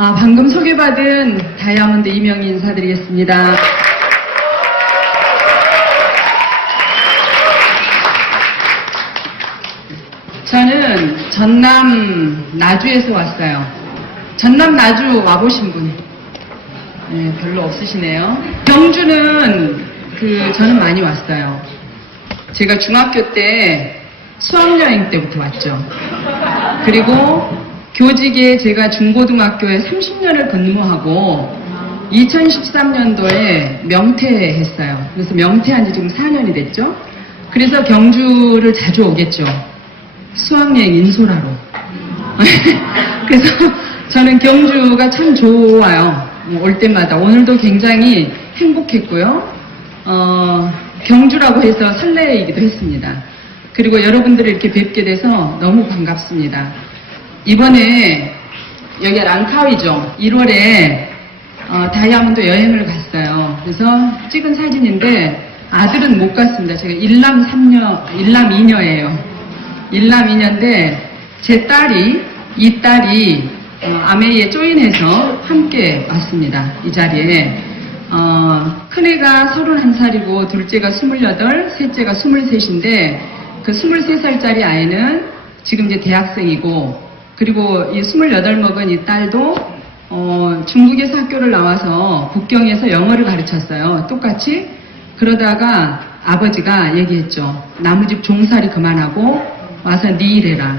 방금 소개받은 다이아몬드 이명희 인사드리겠습니다. 저는 전남 나주에서 왔어요. 전남 나주 와보신 분? 네, 별로 없으시네요. 경주는 저는 많이 왔어요. 제가 중학교 때 수학여행 때부터 왔죠. 그리고 교직에 제가 중고등학교에 30년을 근무하고 2013년도에 명퇴했어요. 그래서 명퇴한 지 지금 4년이 됐죠. 그래서 경주를 자주 오겠죠. 수학여행 인솔하러. 그래서 저는 경주가 참 좋아요. 올 때마다. 오늘도 굉장히 행복했고요. 경주라고 해서 설레이기도 했습니다. 그리고 여러분들을 이렇게 뵙게 돼서 너무 반갑습니다. 이번에 여기가 랑카위죠. 1월에 다이아몬드 여행을 갔어요. 그래서 찍은 사진인데 아들은 못 갔습니다. 제가 일남 2녀예요. 일남 2녀인데 제 딸이 아메이에 조인해서 함께 왔습니다. 이 자리에. 큰애가 31살이고 둘째가 28, 셋째가 23인데 그 23살짜리 아이는 지금 이제 대학생이고 그리고 이 28 먹은 이 딸도 중국에서 학교를 나와서 북경에서 영어를 가르쳤어요. 똑같이. 그러다가 아버지가 얘기했죠. 나무집 종살이 그만하고 와서 네 일해라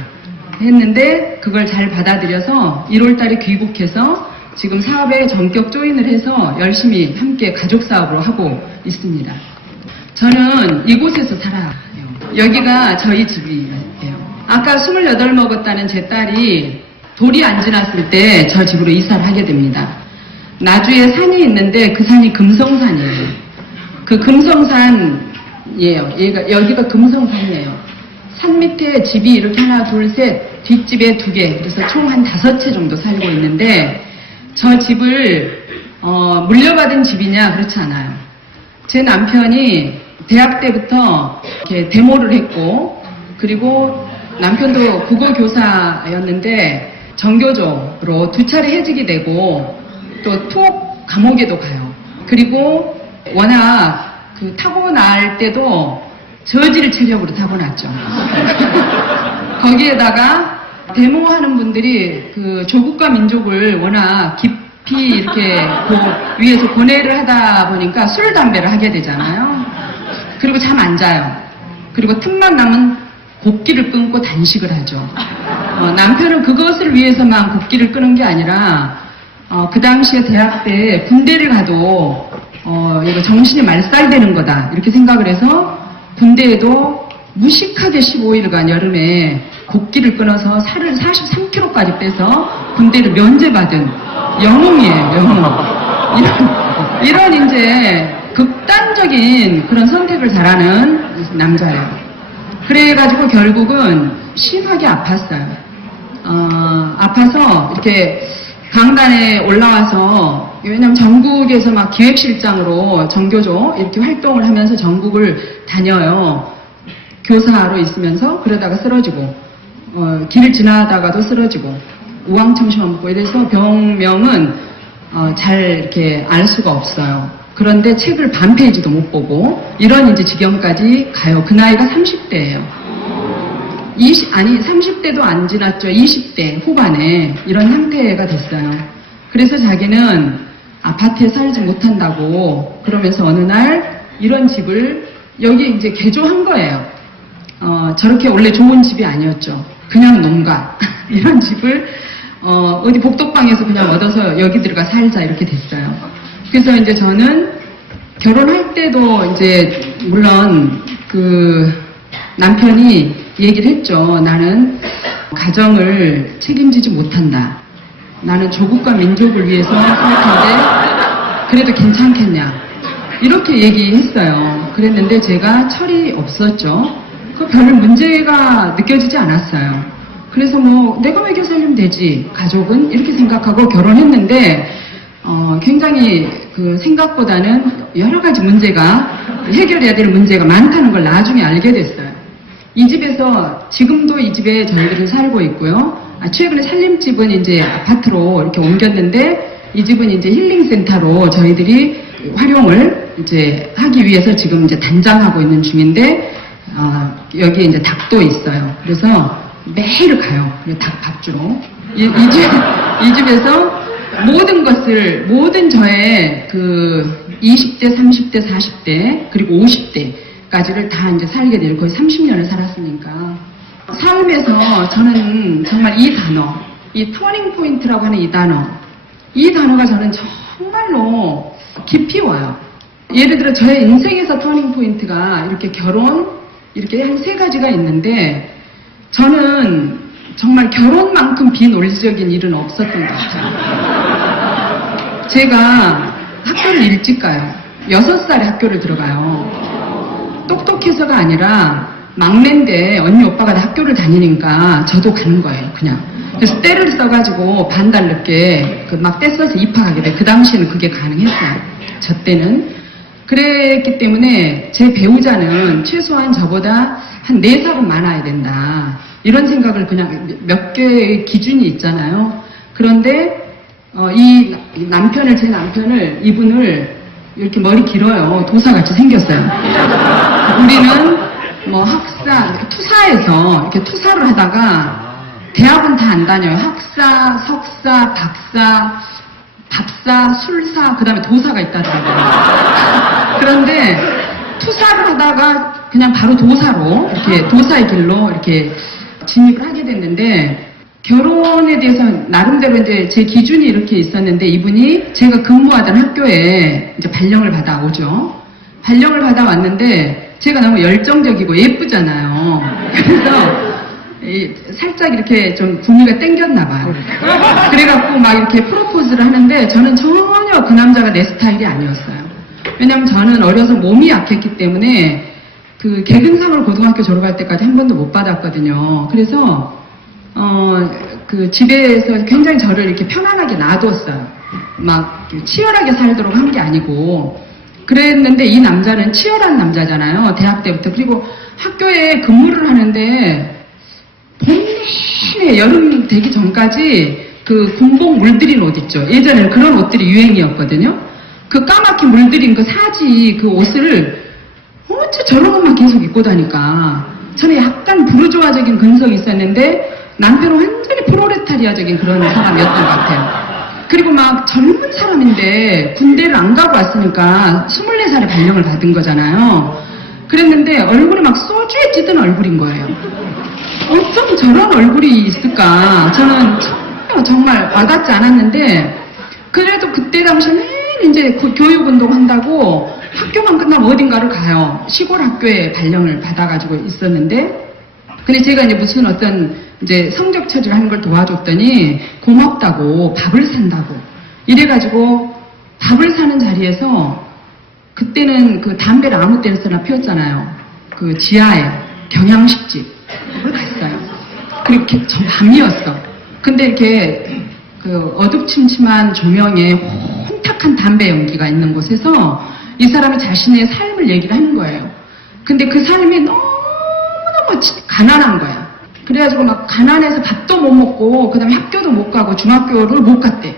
했는데 그걸 잘 받아들여서 1월달에 귀국해서 지금 사업에 전격 조인을 해서 열심히 함께 가족 사업으로 하고 있습니다. 저는 이곳에서 살아요. 여기가 저희 집이에요. 아까 28 먹었다는 제 딸이 돌이 안 지났을 때 저 집으로 이사를 하게 됩니다. 나주에 산이 있는데 그 산이 금성산이에요. 그 금성산이에요. 여기가 금성산이에요. 산 밑에 집이 이렇게 하나, 둘, 셋, 뒷집에 2개, 그래서 총 한 5채 정도 살고 있는데 저 집을 물려받은 집이냐? 그렇지 않아요. 제 남편이 대학 때부터 이렇게 데모를 했고 그리고 남편도 국어교사였는데 정교조로 2차례 해직이 되고 또 투옥 감옥에도 가요. 그리고 워낙 타고날 때도 저질 체력으로 타고났죠. 거기에다가 데모하는 분들이 조국과 민족을 워낙 깊이 이렇게 위에서 고뇌를 하다 보니까 술, 담배를 하게 되잖아요. 그리고 잠 안 자요. 그리고 틈만 나면 곡기를 끊고 단식을 하죠. 남편은 그것을 위해서만 곡기를 끊은 게 아니라 그 당시에 대학 때 군대를 가도 이거 정신이 말살되는 거다 이렇게 생각을 해서 군대에도 무식하게 15일간 여름에 곡기를 끊어서 살을 43kg까지 빼서 군대를 면제받은 영웅이에요. 영웅. 이런 이제 극단적인 그런 선택을 잘하는 남자예요. 그래가지고 결국은 심하게 아팠어요. 아파서 이렇게 강단에 올라와서 왜냐면 전국에서 막 기획실장으로 정교조 이렇게 활동을 하면서 전국을 다녀요. 교사로 있으면서 그러다가 쓰러지고 길을 지나다가도 쓰러지고 우황청심환 먹고 이래서 병명은 잘 이렇게 알 수가 없어요. 그런데 책을 반 페이지도 못 보고 이런 이제 지경까지 가요. 그 나이가 30대예요. 30대도 안 지났죠. 20대 후반에 이런 상태가 됐어요. 그래서 자기는 아파트에 살지 못한다고 그러면서 어느 날 이런 집을 여기 이제 개조한 거예요. 저렇게 원래 좋은 집이 아니었죠. 그냥 농가 이런 집을 어디 복덕방에서 그냥 얻어서 여기 들어가 살자 이렇게 됐어요. 그래서 이제 저는 결혼할 때도 이제 물론 남편이 얘기를 했죠. 나는 가정을 책임지지 못한다. 나는 조국과 민족을 위해서 할 텐데 그래도 괜찮겠냐. 이렇게 얘기했어요. 그랬는데 제가 철이 없었죠. 별 문제가 느껴지지 않았어요. 그래서 내가 먹여 살리면 되지. 가족은 이렇게 생각하고 결혼했는데 굉장히 생각보다는 여러 가지 문제가 해결해야 될 문제가 많다는 걸 나중에 알게 됐어요. 이 집에서 지금도 이 집에 저희들은 살고 있고요. 최근에 살림집은 이제 아파트로 이렇게 옮겼는데 이 집은 이제 힐링센터로 저희들이 활용을 이제 하기 위해서 지금 이제 단장하고 있는 중인데 여기에 이제 닭도 있어요. 그래서 매일 가요. 닭 밥 주러. 이 집에서 모든 저의 그 20대, 30대, 40대, 그리고 50대까지를 다 이제 살게 되고 거의 30년을 살았으니까. 삶에서 저는 정말 이 단어, 이 터닝 포인트라고 하는 이 단어가 저는 정말로 깊이 와요. 예를 들어 저의 인생에서 터닝 포인트가 이렇게 결혼, 이렇게 한 3가지가 있는데 저는 정말 결혼만큼 비논리적인 일은 없었던 것 같아요. 제가 학교를 일찍 가요. 6살에 학교를 들어가요. 똑똑해서가 아니라 막내인데 언니 오빠가 다 학교를 다니니까 저도 가는 거예요, 그냥. 그래서 때를 써가지고 반달 늦게 막 때 써서 입학하게 돼. 그 당시에는 그게 가능했어요. 저 때는. 그랬기 때문에 제 배우자는 최소한 저보다 한 4살은 많아야 된다. 이런 생각을 그냥 몇 개의 기준이 있잖아요. 그런데 제 남편을 이분을 이렇게 머리 길어요. 도사같이 생겼어요. 우리는 뭐 투사에서 이렇게 투사를 하다가 대학은 다 안 다녀요. 학사, 석사, 박사, 밥사, 술사, 그 다음에 도사가 있다더라고요. 그런데 투사를 하다가 그냥 바로 도사로 이렇게 도사의 길로 이렇게 진입을 하게 됐는데 결혼에 대해서 나름대로 이제 제 기준이 이렇게 있었는데 이분이 제가 근무하던 학교에 이제 발령을 받아오죠. 발령을 받아왔는데 제가 너무 열정적이고 예쁘잖아요. 그래서 살짝 이렇게 좀 구미가 땡겼나 봐요. 그래갖고 막 이렇게 프로포즈를 하는데 저는 전혀 그 남자가 내 스타일이 아니었어요. 왜냐면 저는 어려서 몸이 약했기 때문에 그 개근상을 고등학교 졸업할 때까지 한 번도 못 받았거든요. 그래서 그 집에서 굉장히 저를 이렇게 편안하게 놔뒀어요. 막 치열하게 살도록 한 게 아니고 그랬는데 이 남자는 치열한 남자잖아요. 대학 때부터. 그리고 학교에 근무를 하는데 봄내내 여름 되기 전까지 그 군복 물들인 옷 있죠. 예전에는 그런 옷들이 유행이었거든요. 그 까맣게 물들인 그 사지 그 옷을 어째 저런 것만 계속 입고 다니까 저는 약간 부르주아적인 근성이 있었는데 남편은 완전히 프로레타리아적인 그런 사람이었던 것 같아요. 그리고 막 젊은 사람인데 군대를 안 가고 왔으니까 24살에 발령을 받은 거잖아요. 그랬는데 얼굴이 막 소주에 찌든 얼굴인 거예요. 어쩜 저런 얼굴이 있을까? 저는 정말 와닿지 않았는데 그래도 그때 당시에는 이제 교육운동 한다고 학교만 끝나면 어딘가를 가요. 시골 학교에 발령을 받아가지고 있었는데 근데 제가 이제 무슨 어떤 이제 성적 처리를 하는 걸 도와줬더니 고맙다고 밥을 산다고 이래가지고 밥을 사는 자리에서 그때는 그 담배를 아무 때나 피웠잖아요. 그 지하에 경양식집 그걸 갔어요. 그리고 저 밤이었어. 근데 이렇게 그 어둡침침한 조명에 혼탁한 담배 연기가 있는 곳에서 이 사람이 자신의 삶을 얘기를 하는 거예요. 근데 그 삶이 너무너무 가난한 거야. 그래가지고 막 가난해서 밥도 못 먹고 그 다음에 학교도 못 가고 중학교를 못 갔대.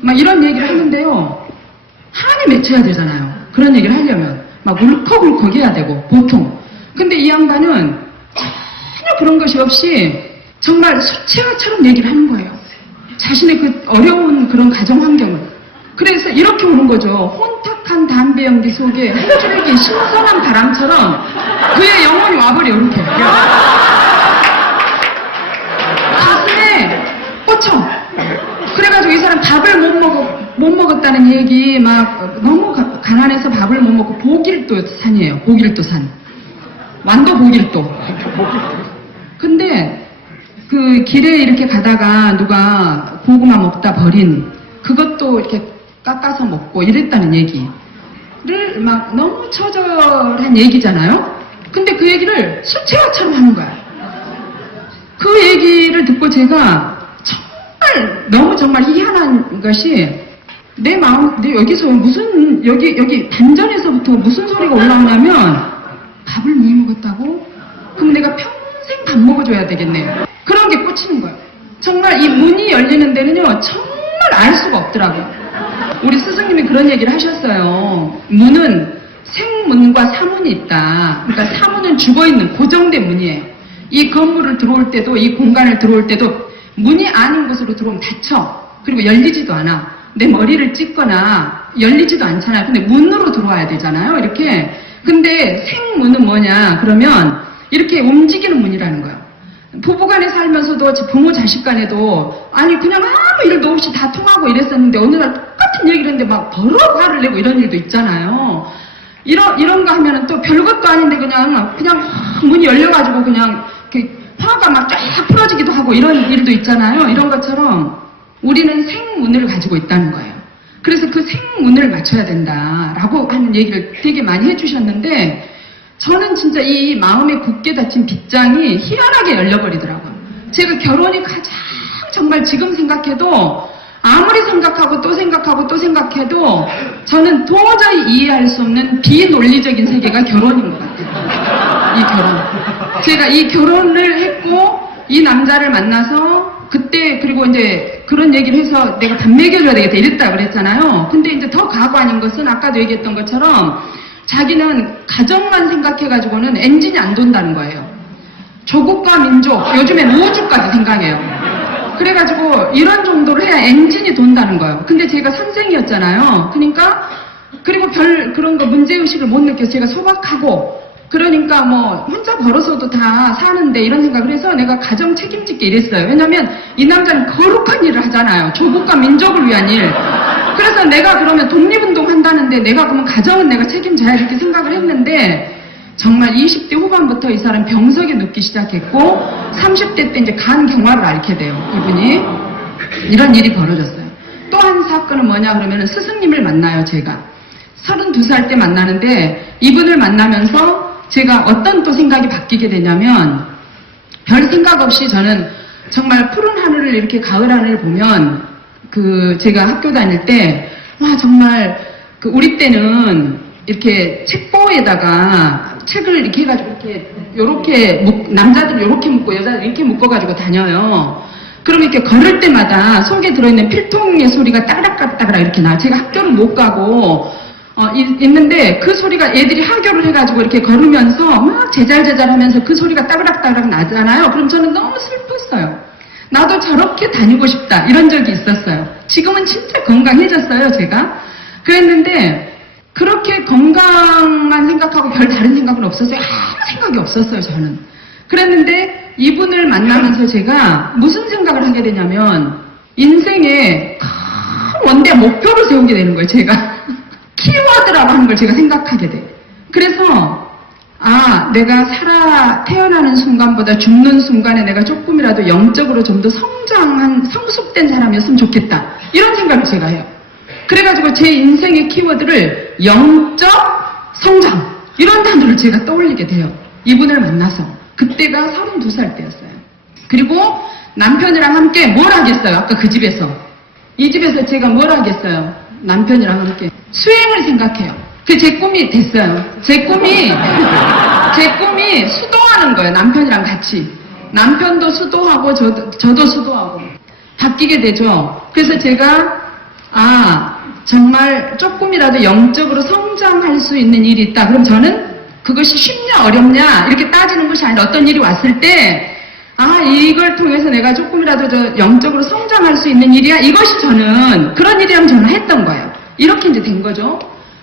막 이런 얘기를 하는데요. 한이 맺혀야 되잖아요. 그런 얘기를 하려면 막 울컥울컥 해야 되고 보통. 근데 이 양반은 전혀 그런 것이 없이 정말 수채화처럼 얘기를 하는 거예요. 자신의 그 어려운 그런 가정 환경을. 그래서 이렇게 오는 거죠. 혼탁한 담배 연기 속에 한 줄기 신선한 바람처럼 그의 영혼이 와버려 이렇게. 가슴에 꽂혀. 그래가지고 이 사람 밥을 못 먹었다는 얘기 막 너무 가난해서 밥을 못 먹고 보길도 산이에요. 보길도 산. 완도 보길도. 근데 그 길에 이렇게 가다가 누가 고구마 먹다 버린 그것도 이렇게 깎아서 먹고 이랬다는 얘기를 막 너무 처절한 얘기잖아요. 근데 그 얘기를 수채화처럼 하는 거야. 그 얘기를 듣고 제가 너무 정말 희한한 것이 내 마음, 여기서 무슨 여기 단전에서부터 무슨 소리가 올라오냐면 밥을 못 먹었다고? 그 그럼 내가 평생 밥 먹어줘야 되겠네요. 그런 게 꽂히는 거예요. 정말 이 문이 열리는 데는요, 정말 알 수가 없더라고요. 우리 스승님이 그런 얘기를 하셨어요. 문은 생문과 사문이 있다. 그러니까 사문은 죽어있는 고정된 문이에요. 이 건물을 들어올 때도, 이 공간을 들어올 때도 문이 아닌 곳으로 들어오면 닫혀. 그리고 열리지도 않아. 내 머리를 찍거나 열리지도 않잖아요. 근데 문으로 들어와야 되잖아요. 이렇게. 근데 생문은 뭐냐? 그러면 이렇게 움직이는 문이라는 거예요. 부부간에 살면서도 부모 자식 간에도 아니 그냥 아무 일도 없이 다 통하고 이랬었는데 어느 날 똑같은 얘기를 했는데 막 버럭 화를 내고 이런 일도 있잖아요. 이런 거 하면은 또 별것도 아닌데 그냥 문이 열려가지고 그냥 화가 막 쫙 풀어지기도 하고 이런 일도 있잖아요. 이런 것처럼 우리는 생문을 가지고 있다는 거예요. 그래서 그 생문을 맞춰야 된다라고 하는 얘기를 되게 많이 해주셨는데 저는 진짜 이 마음에 굳게 닫힌 빗장이 희한하게 열려버리더라고요. 제가 결혼이 가장 정말 지금 생각해도 아무리 생각하고 또 생각하고 또 생각해도 저는 도저히 이해할 수 없는 비논리적인 세계가 결혼인 것 같아요. 이 결혼. 제가 이 결혼을 했고 이 남자를 만나서 그때 그리고 이제 그런 얘기를 해서 내가 밥 먹여줘야 되겠다 이랬다 그랬잖아요. 근데 이제 더 가고 아닌 것은 아까도 얘기했던 것처럼 자기는 가정만 생각해가지고는 엔진이 안 돈다는 거예요. 조국과 민족, 요즘엔 우주까지 생각해요. 그래가지고 이런 정도를 해야 엔진이 돈다는 거예요. 근데 제가 선생이었잖아요. 그러니까 그리고 별 그런 거 문제의식을 못 느껴서 제가 소박하고 그러니까 뭐 혼자 벌어서도 다 사는데 이런 생각을 해서 내가 가정 책임질게 이랬어요. 왜냐면 이 남자는 거룩한 일을 하잖아요. 조국과 민족을 위한 일. 그래서 내가 그러면 독립운동 한다는데 내가 그러면 가정은 내가 책임져야 이렇게 생각을 했는데 정말 20대 후반부터 이 사람 병석에 눕기 시작했고 30대 때 이제 간 경화를 앓게 돼요. 이분이. 이런 일이 벌어졌어요. 또 한 사건은 뭐냐 그러면 스승님을 만나요. 제가. 32살 때 만나는데 이분을 만나면서 제가 어떤 또 생각이 바뀌게 되냐면 별 생각 없이 저는 정말 푸른 하늘을 이렇게 가을 하늘을 보면 제가 학교 다닐 때 와 정말 우리 때는 이렇게 책보에다가 책을 이렇게 해가지고 요렇게 남자들은 요렇게 묶고 여자들은 이렇게 묶어가지고 다녀요. 그럼 이렇게 걸을 때마다 속에 들어있는 필통의 소리가 따그락따그락 이렇게 나. 제가 학교를 못 가고 있는데 그 소리가 애들이 하교를 해가지고 이렇게 걸으면서 막 제잘제잘 하면서 그 소리가 따그락따그락 나잖아요. 그럼 저는 너무 슬펐어요. 나도 저렇게 다니고 싶다 이런 적이 있었어요. 지금은 진짜 건강해졌어요. 제가 그랬는데 그렇게 건강만 생각하고 별 다른 생각은 없었어요. 아무 생각이 없었어요. 저는 그랬는데 이분을 만나면서 제가 무슨 생각을 하게 되냐면 인생에 큰 원대 목표를 세우게 되는 거예요. 제가 키워드라고 하는 걸 제가 생각하게 돼요. 그래서 내가 태어나는 순간보다 죽는 순간에 내가 조금이라도 영적으로 좀 더 성숙된 사람이었으면 좋겠다. 이런 생각을 제가 해요. 그래가지고 제 인생의 키워드를 영적 성장 이런 단어를 제가 떠올리게 돼요. 이분을 만나서. 그때가 32살 때였어요. 그리고 남편이랑 함께 뭘 하겠어요? 아까 그 집에서. 이 집에서 제가 뭘 하겠어요? 남편이랑 함께. 수행을 생각해요. 제 꿈이 됐어요. 제 꿈이 수도하는 거예요. 남편이랑 같이. 남편도 수도하고 저도 수도하고. 바뀌게 되죠. 그래서 제가 정말 조금이라도 영적으로 성장할 수 있는 일이 있다. 그럼 저는 그것이 쉽냐 어렵냐 이렇게 따지는 것이 아니라 어떤 일이 왔을 때 이걸 통해서 내가 조금이라도 영적으로 성장할 수 있는 일이야. 이것이 저는 그런 일이라면 저는 했던 거예요. 이렇게 이제 된 거죠.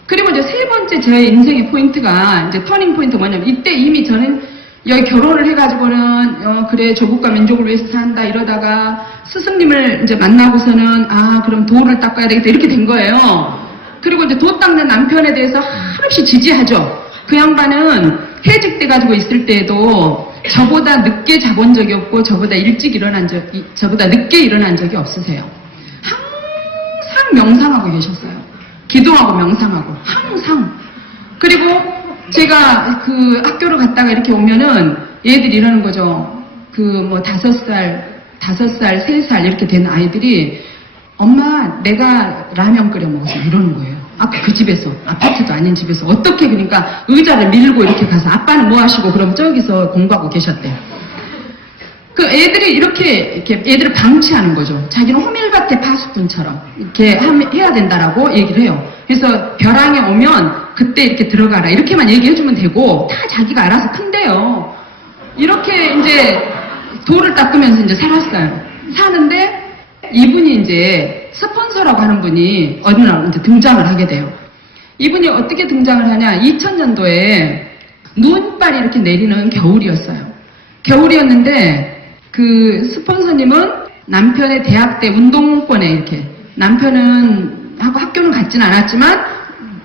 그리고 이제 세 번째 제 인생의 포인트가 이제 터닝 포인트 뭐냐면 이때 이미 저는 여기 결혼을 해가지고는 그래 조국과 민족을 위해서 산다 이러다가 스승님을 이제 만나고서는 그럼 도를 닦아야 되겠다 이렇게 된 거예요. 그리고 이제 도 닦는 남편에 대해서 한없이 지지하죠. 그 양반은 해직돼가지고 있을 때에도 저보다 늦게 자본 적이 없고 저보다 늦게 일어난 적이 없으세요. 항상 명상하고 계셨어요. 기도하고 명상하고 항상. 그리고 제가 그 학교를 갔다가 이렇게 오면은 얘들이 이러는 거죠. 5살, 3살 이렇게 된 아이들이 엄마 내가 라면 끓여 먹었어 이러는 거예요. 아까 그 집에서, 아파트도 아닌 집에서 어떻게 그러니까 의자를 밀고 이렇게 가서 아빠는 뭐 하시고 그럼 저기서 공부하고 계셨대요. 그 애들이 이렇게 애들을 방치하는 거죠. 자기는 호밀밭의 파수꾼처럼 이렇게 해야 된다라고 얘기를 해요. 그래서 벼랑에 오면 그때 이렇게 들어가라 이렇게만 얘기해주면 되고 다 자기가 알아서 큰대요. 이렇게 이제 돌을 닦으면서 이제 살았어요. 사는데 이분이 이제 스폰서라고 하는 분이 어느 날 이제 등장을 하게 돼요. 이분이 어떻게 등장을 하냐? 2000년도에 눈발이 이렇게 내리는 겨울이었어요. 겨울이었는데 그 스폰서님은 남편의 대학 때 운동권에 이렇게 남편은 하고 학교는 갔진 않았지만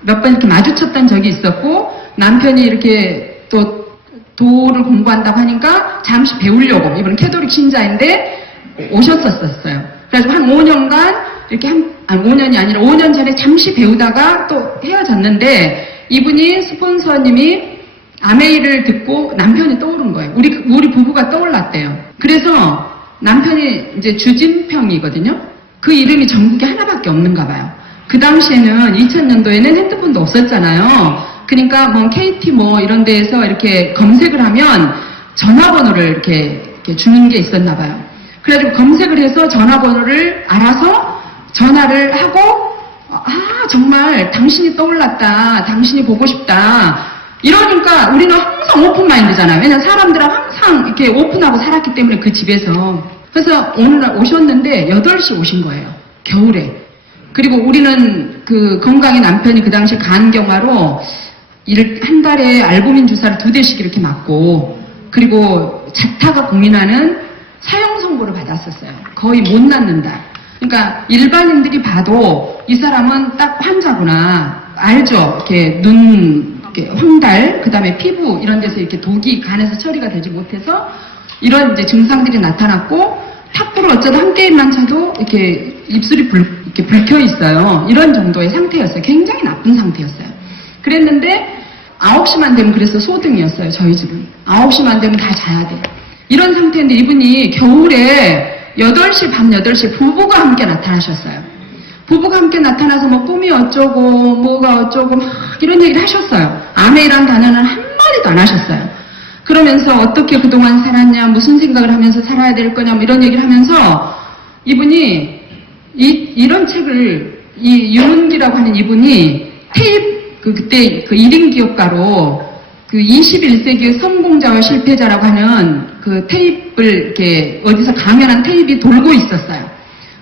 몇 번 이렇게 마주쳤던 적이 있었고 남편이 이렇게 또 도를 공부한다고 하니까 잠시 배우려고 이분은 캐톨릭 신자인데 오셨었어요. 그래가지고 한 5년간 이렇게 5년이 아니라 5년 전에 잠시 배우다가 또 헤어졌는데 이분이 스폰서님이 아메이를 듣고 남편이 떠오른 거예요. 우리 부부가 떠올랐대요. 그래서 남편이 이제 주진평이거든요. 그 이름이 전국에 하나밖에 없는가 봐요. 그 당시에는 2000년도에는 핸드폰도 없었잖아요. 그러니까 뭐 KT 뭐 이런 데에서 이렇게 검색을 하면 전화번호를 이렇게 주는 게 있었나 봐요. 그래가지고 검색을 해서 전화번호를 알아서 전화를 하고 정말 당신이 떠올랐다. 당신이 보고 싶다. 이러니까 우리는 항상 오픈마인드잖아요. 왜냐면 사람들은 항상 이렇게 오픈하고 살았기 때문에 그 집에서. 그래서 오늘날 오셨는데 8시 오신 거예요. 겨울에. 그리고 우리는 그 건강히 남편이 그 당시 간경화로 한 달에 알부민 주사를 2대씩 이렇게 맞고 그리고 자타가 고민하는 사형 선고를 받았었어요. 거의 못 낫는다. 그러니까 일반인들이 봐도 이 사람은 딱 환자구나. 알죠? 이렇게 눈, 이렇게 황달, 그 다음에 피부 이런 데서 이렇게 독이 간에서 처리가 되지 못해서 이런 이제 증상들이 나타났고 탁구를 어쩌다 한 게임만 쳐도 이렇게 입술이 이렇게 붉혀 있어요. 이런 정도의 상태였어요. 굉장히 나쁜 상태였어요. 그랬는데 9시만 되면 그래서 소등이었어요. 저희 집은. 9시만 되면 다 자야 돼요. 이런 상태인데 이분이 겨울에 8시, 밤 8시에 부부가 함께 나타나셨어요. 부부가 함께 나타나서 뭐 꿈이 어쩌고 뭐가 어쩌고 막 이런 얘기를 하셨어요. 아메이란 단어는 한마디도 안 하셨어요. 그러면서 어떻게 그동안 살았냐, 무슨 생각을 하면서 살아야 될 거냐, 뭐 이런 얘기를 하면서 이분이 이런 책을 이 유문기라고 하는 이분이 그때 그 1인 기업가로 그 21세기의 성공자와 실패자라고 하는 그 테이프를 이렇게 어디서 강연한 테이프가 돌고 있었어요.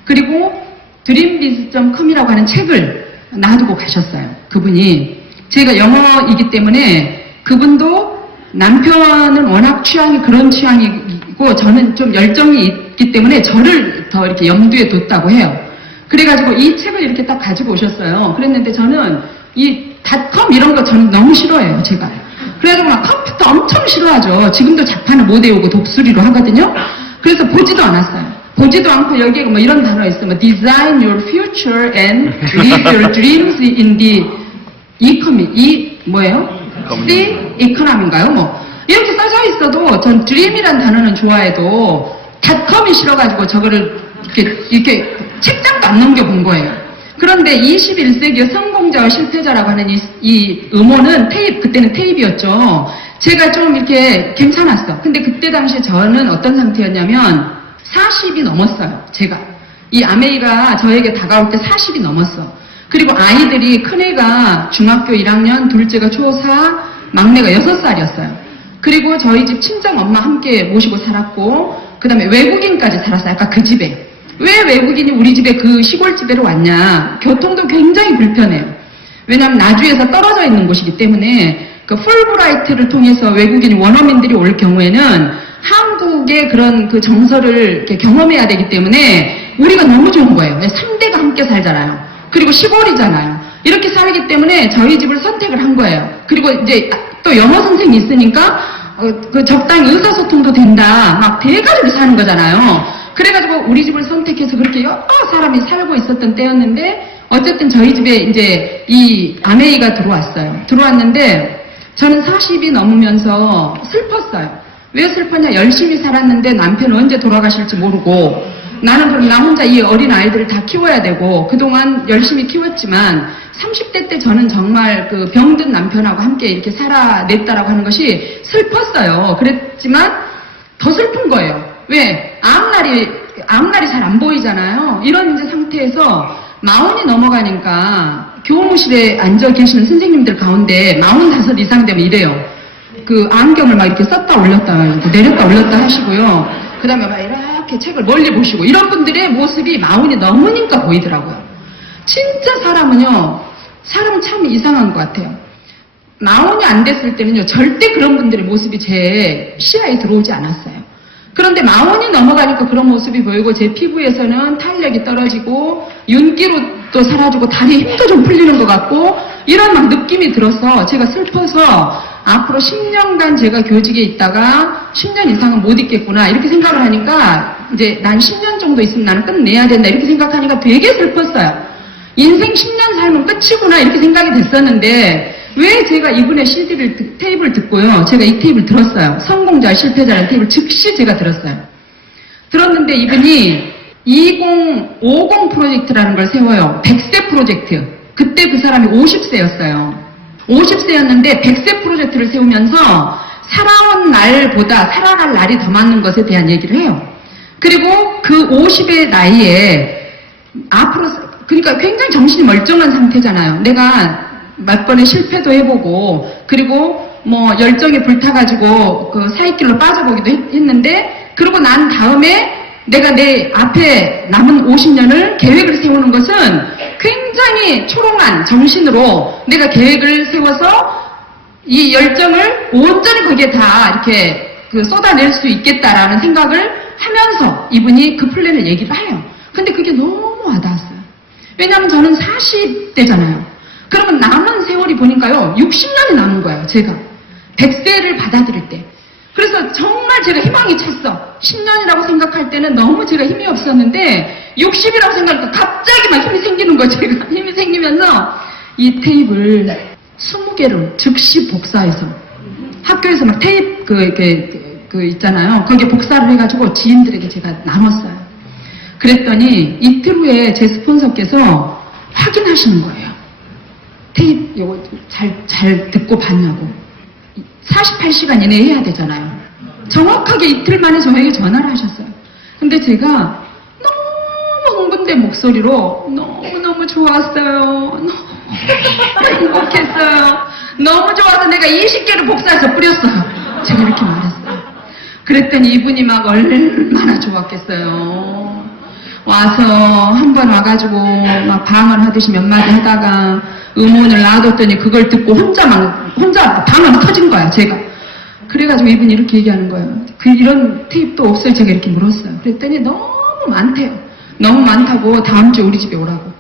그리고 드림비즈.com이라고 하는 책을 놔두고 가셨어요. 그분이. 제가 영어이기 때문에 그분도 남편은 워낙 취향이 그런 취향이고 저는 좀 열정이 있기 때문에 저를 더 이렇게 염두에 뒀다고 해요. 그래가지고 이 책을 이렇게 딱 가지고 오셨어요. 그랬는데 저는 이 닷컴 이런 거 저는 너무 싫어해요, 제가. 그래가지고 막 컴퓨터 엄청 싫어하죠. 지금도 자판을 못 외우고 독수리로 하거든요. 그래서 보지도 않았어요. 보지도 않고 여기에 뭐 이런 단어 있어요. 뭐 design your future and live your dreams in the economy. 뭐예요? C economy인가요? 뭐 이렇게 써져 있어도 전 dream이란 단어는 좋아해도 닷컴이 싫어가지고 저거를 이렇게 책장도 안 넘겨본 거예요. 그런데 21세기의 성공자와 실패자라고 하는 이 음원은 그때는 테이프였죠. 제가 좀 이렇게 괜찮았어. 근데 그때 당시에 저는 어떤 상태였냐면 40이 넘었어요. 제가. 이 아메이가 저에게 다가올 때 40이 넘었어. 그리고 아이들이 큰애가 중학교 1학년, 둘째가 초4, 막내가 6살이었어요. 그리고 저희 집 친정 엄마 함께 모시고 살았고 그 다음에 외국인까지 살았어요. 아까 그 집에. 왜 외국인이 우리 집에 그 시골집에로 왔냐. 교통도 굉장히 불편해요. 왜냐하면 나주에서 떨어져 있는 곳이기 때문에 그 풀브라이트를 통해서 외국인 원어민들이 올 경우에는 한국의 그런 그 정서를 이렇게 경험해야 되기 때문에 우리가 너무 좋은 거예요. 3대가 함께 살잖아요. 그리고 시골이잖아요. 이렇게 살기 때문에 저희 집을 선택을 한 거예요. 그리고 이제 또 영어 선생이 있으니까 그 적당히 의사소통도 된다. 막 대가족이 사는 거잖아요. 그래가지고 우리 집을 선택해서 그렇게 여러 사람이 살고 있었던 때였는데 어쨌든 저희 집에 이제 이 아메이가 들어왔어요. 들어왔는데 저는 40이 넘으면서 슬펐어요. 왜 슬펐냐? 열심히 살았는데 남편은 언제 돌아가실지 모르고 나는 그럼 나 혼자 이 어린 아이들을 다 키워야 되고 그동안 열심히 키웠지만 30대 때 저는 정말 그 병든 남편하고 함께 이렇게 살아냈다라고 하는 것이 슬펐어요. 그랬지만 더 슬픈 거예요. 왜? 아무 날이 잘 안 보이잖아요. 이런 이제 상태에서 40이 넘어가니까 교무실에 앉아 계시는 선생님들 가운데 45 이상 되면 이래요. 그 안경을 막 이렇게 썼다 올렸다 내렸다 올렸다 하시고요. 그 다음에 막 이렇게 책을 멀리 보시고 이런 분들의 모습이 40이 넘으니까 보이더라고요. 진짜 사람은 참 이상한 것 같아요. 40이 안 됐을 때는요, 절대 그런 분들의 모습이 제 시야에 들어오지 않았어요. 그런데 40이 넘어가니까 그런 모습이 보이고 제 피부에서는 탄력이 떨어지고 윤기로 또 사라지고 다리에 힘도 좀 풀리는 것 같고 이런 막 느낌이 들어서 제가 슬퍼서 앞으로 10년간 제가 교직에 있다가 10년 이상은 못 있겠구나 이렇게 생각을 하니까 이제 난 10년 정도 있으면 나는 끝내야 된다 이렇게 생각하니까 되게 슬펐어요. 인생 10년 살면 끝이구나 이렇게 생각이 됐었는데 왜 제가 이분의 테이프를 듣고요. 제가 이 테이프를 들었어요. 성공자, 실패자라는 테이프를 즉시 제가 들었어요. 들었는데 이분이 2050 프로젝트라는 걸 세워요. 100세 프로젝트. 그때 그 사람이 50세였어요. 50세였는데 100세 프로젝트를 세우면서 살아온 날보다 살아갈 날이 더 많은 것에 대한 얘기를 해요. 그리고 그 50의 나이에 앞으로 그러니까 굉장히 정신이 멀쩡한 상태잖아요. 내가 몇 번의 실패도 해보고 그리고 뭐 열정에 불타가지고 그 사이길로 빠져보기도 했는데 그러고 난 다음에 내가 내 앞에 남은 50년을 계획을 세우는 것은 굉장히 초롱한 정신으로 내가 계획을 세워서 이 열정을 온전히 거기에 다 이렇게 쏟아낼 수 있겠다라는 생각을 하면서 이분이 그 플랜을 얘기를 해요. 근데 그게 너무 와닿았어요. 왜냐하면 저는 40대잖아요. 그러면 남은 세월이 보니까요, 60년이 남은 거예요, 제가. 100세를 받아들일 때. 그래서 정말 제가 희망이 찼어. 10년이라고 생각할 때는 너무 제가 힘이 없었는데, 60이라고 생각하니까 갑자기 막 힘이 생기는 거예요, 제가. 힘이 생기면서, 이 테이프를 20개를 즉시 복사해서, 학교에서 막 테이프, 있잖아요. 거기에 복사를 해가지고 지인들에게 제가 나눴어요. 그랬더니, 이틀 후에 제 스폰서께서 확인하시는 거예요. 테이프 이거 잘 듣고 봤냐고. 48시간 이내에 해야 되잖아요. 정확하게 이틀 만에 저에게 전화를 하셨어요. 근데 제가 너무 흥분된 목소리로 너무너무 좋았어요. 너무 행복했어요. 너무 좋아서 내가 20개를 복사해서 뿌렸어요. 제가 이렇게 말했어요. 그랬더니 이분이 막 얼마나 좋았겠어요. 와서 한 번 와가지고 막 방언 하듯이 몇 마디 하다가 음원을 놔뒀더니 그걸 듣고 혼자 방언이 터진 거야, 제가. 그래가지고 이분이 이렇게 얘기하는 거예요. 이런 테이프도 없어요? 제가 이렇게 물었어요. 그랬더니 너무 많대요. 너무 많다고 다음 주에 우리 집에 오라고.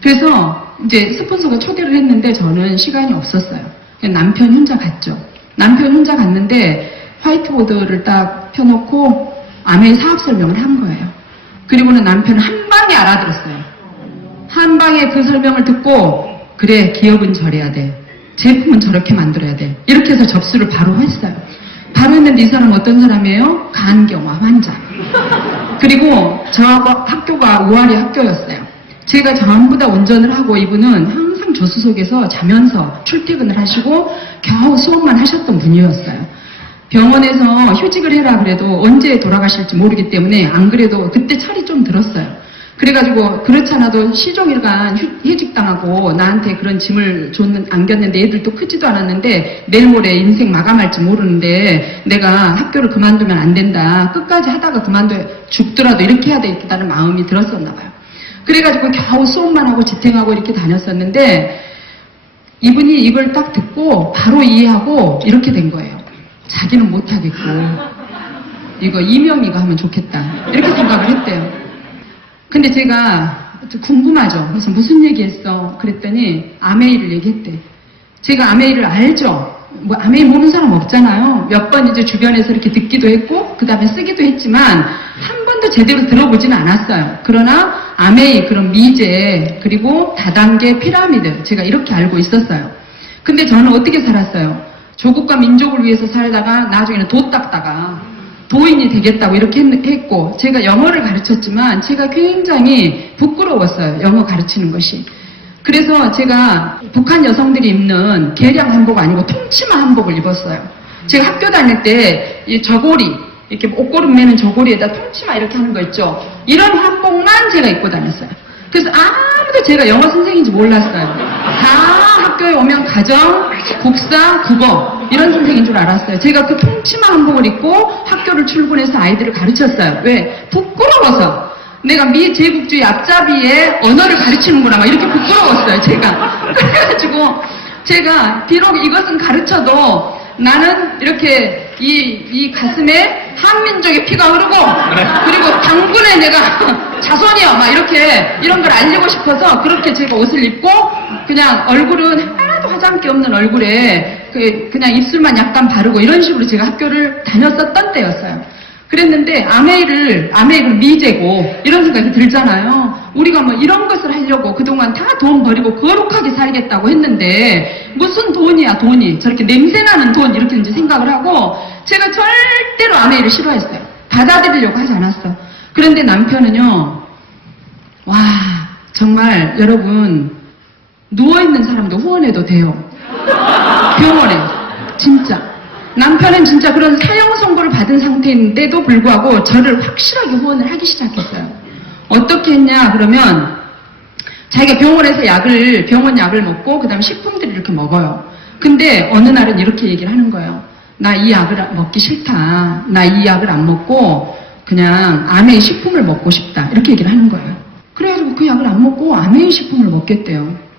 그래서 이제 스폰서가 초대를 했는데 저는 시간이 없었어요. 남편 혼자 갔죠. 남편 혼자 갔는데 화이트보드를 딱 펴놓고 아메이 사업 설명을 한 거예요. 그리고는 남편은 한 방에 알아들었어요. 한 방에 그 설명을 듣고 그래, 기업은 저래야 돼. 제품은 저렇게 만들어야 돼. 이렇게 해서 접수를 바로 했어요. 바로 했는데 이 사람은 어떤 사람이에요? 간경화 환자. 그리고 저하고 학교가 우아리 학교였어요. 제가 전부 다 운전을 하고 이분은 항상 조수석에서 자면서 출퇴근을 하시고 겨우 수업만 하셨던 분이었어요. 병원에서 휴직을 해라 그래도 언제 돌아가실지 모르기 때문에 안 그래도 그때 철이 좀 들었어요. 그래가지고 그렇잖아도 시종일관 해직당하고 나한테 그런 짐을 안겼는데 애들도 크지도 않았는데 내일 모레 인생 마감할지 모르는데 내가 학교를 그만두면 안 된다. 끝까지 하다가 죽더라도 이렇게 해야 되겠다는 마음이 들었었나 봐요. 그래가지고 겨우 수업만 하고 지탱하고 이렇게 다녔었는데 이분이 이걸 딱 듣고 바로 이해하고 이렇게 된 거예요. 자기는 못하겠고 이거 이명희가 하면 좋겠다. 이렇게 생각을 했대요. 근데 제가 궁금하죠. 그래서 무슨 얘기했어? 그랬더니 아메이를 얘기했대. 제가 아메이를 알죠. 뭐 아메이 모르는 사람 없잖아요. 몇 번 이제 주변에서 이렇게 듣기도 했고 그 다음에 쓰기도 했지만 한 번도 제대로 들어보지는 않았어요. 그러나 아메이, 그런 미제, 그리고 다단계 피라미드 제가 이렇게 알고 있었어요. 근데 저는 어떻게 살았어요? 조국과 민족을 위해서 살다가 나중에는 도 닦다가 도인이 되겠다고 이렇게 했고, 제가 영어를 가르쳤지만 제가 굉장히 부끄러웠어요. 영어 가르치는 것이. 그래서 제가 북한 여성들이 입는 개량 한복 아니고 통치마 한복을 입었어요. 제가 학교 다닐 때 이 저고리, 이렇게 옷고름 매는 저고리에다 통치마 이렇게 하는 거 있죠. 이런 한복만 제가 입고 다녔어요. 그래서 아무도 제가 영어 선생인지 몰랐어요. 다 학교에 오면 가정, 국사, 국어 이런 선생인 줄 알았어요. 제가 그 통치마 한복을 입고 학교를 출근해서 아이들을 가르쳤어요. 왜? 부끄러워서. 내가 미 제국주의 앞잡이의 언어를 가르치는구나 막 이렇게 부끄러웠어요. 제가. 그래가지고 제가 비록 이것은 가르쳐도 나는 이렇게 이 가슴에 한민족의 피가 흐르고 그리고 당군의 내가 자손이야 막 이렇게 이런 걸 알리고 싶어서 그렇게 제가 옷을 입고 그냥 얼굴은 하나도 화장기 없는 얼굴에 그냥 입술만 약간 바르고 이런 식으로 제가 학교를 다녔었던 때였어요. 그랬는데 아메이를 미제고 이런 생각이 들잖아요. 우리가 뭐 이런 것을 하려고 그동안 다 돈 버리고 거룩하게 살겠다고 했는데 무슨 돈이야 돈이 저렇게 냄새나는 돈 이렇게 이제 생각을 하고 제가 절대로 아메이를 싫어했어요. 받아들이려고 하지 않았어. 그런데 남편은요, 와 정말 여러분 누워있는 사람도 후원해도 돼요. 병원에 진짜 남편은 진짜 그런 사형 선고를 받은 상태인데도 불구하고 저를 확실하게 후원을 하기 시작했어요. 어떻게 했냐 그러면 자기가 병원에서 병원 약을 먹고 그 다음에 식품들을 이렇게 먹어요. 근데 어느 날은 이렇게 얘기를 하는 거예요. 나 이 약을 먹기 싫다. 나 이 약을 안 먹고 그냥 아메이 식품을 먹고 싶다. 이렇게 얘기를 하는 거예요. 그래가지고 그 약을 안 먹고 아메이 식품을 먹겠대요.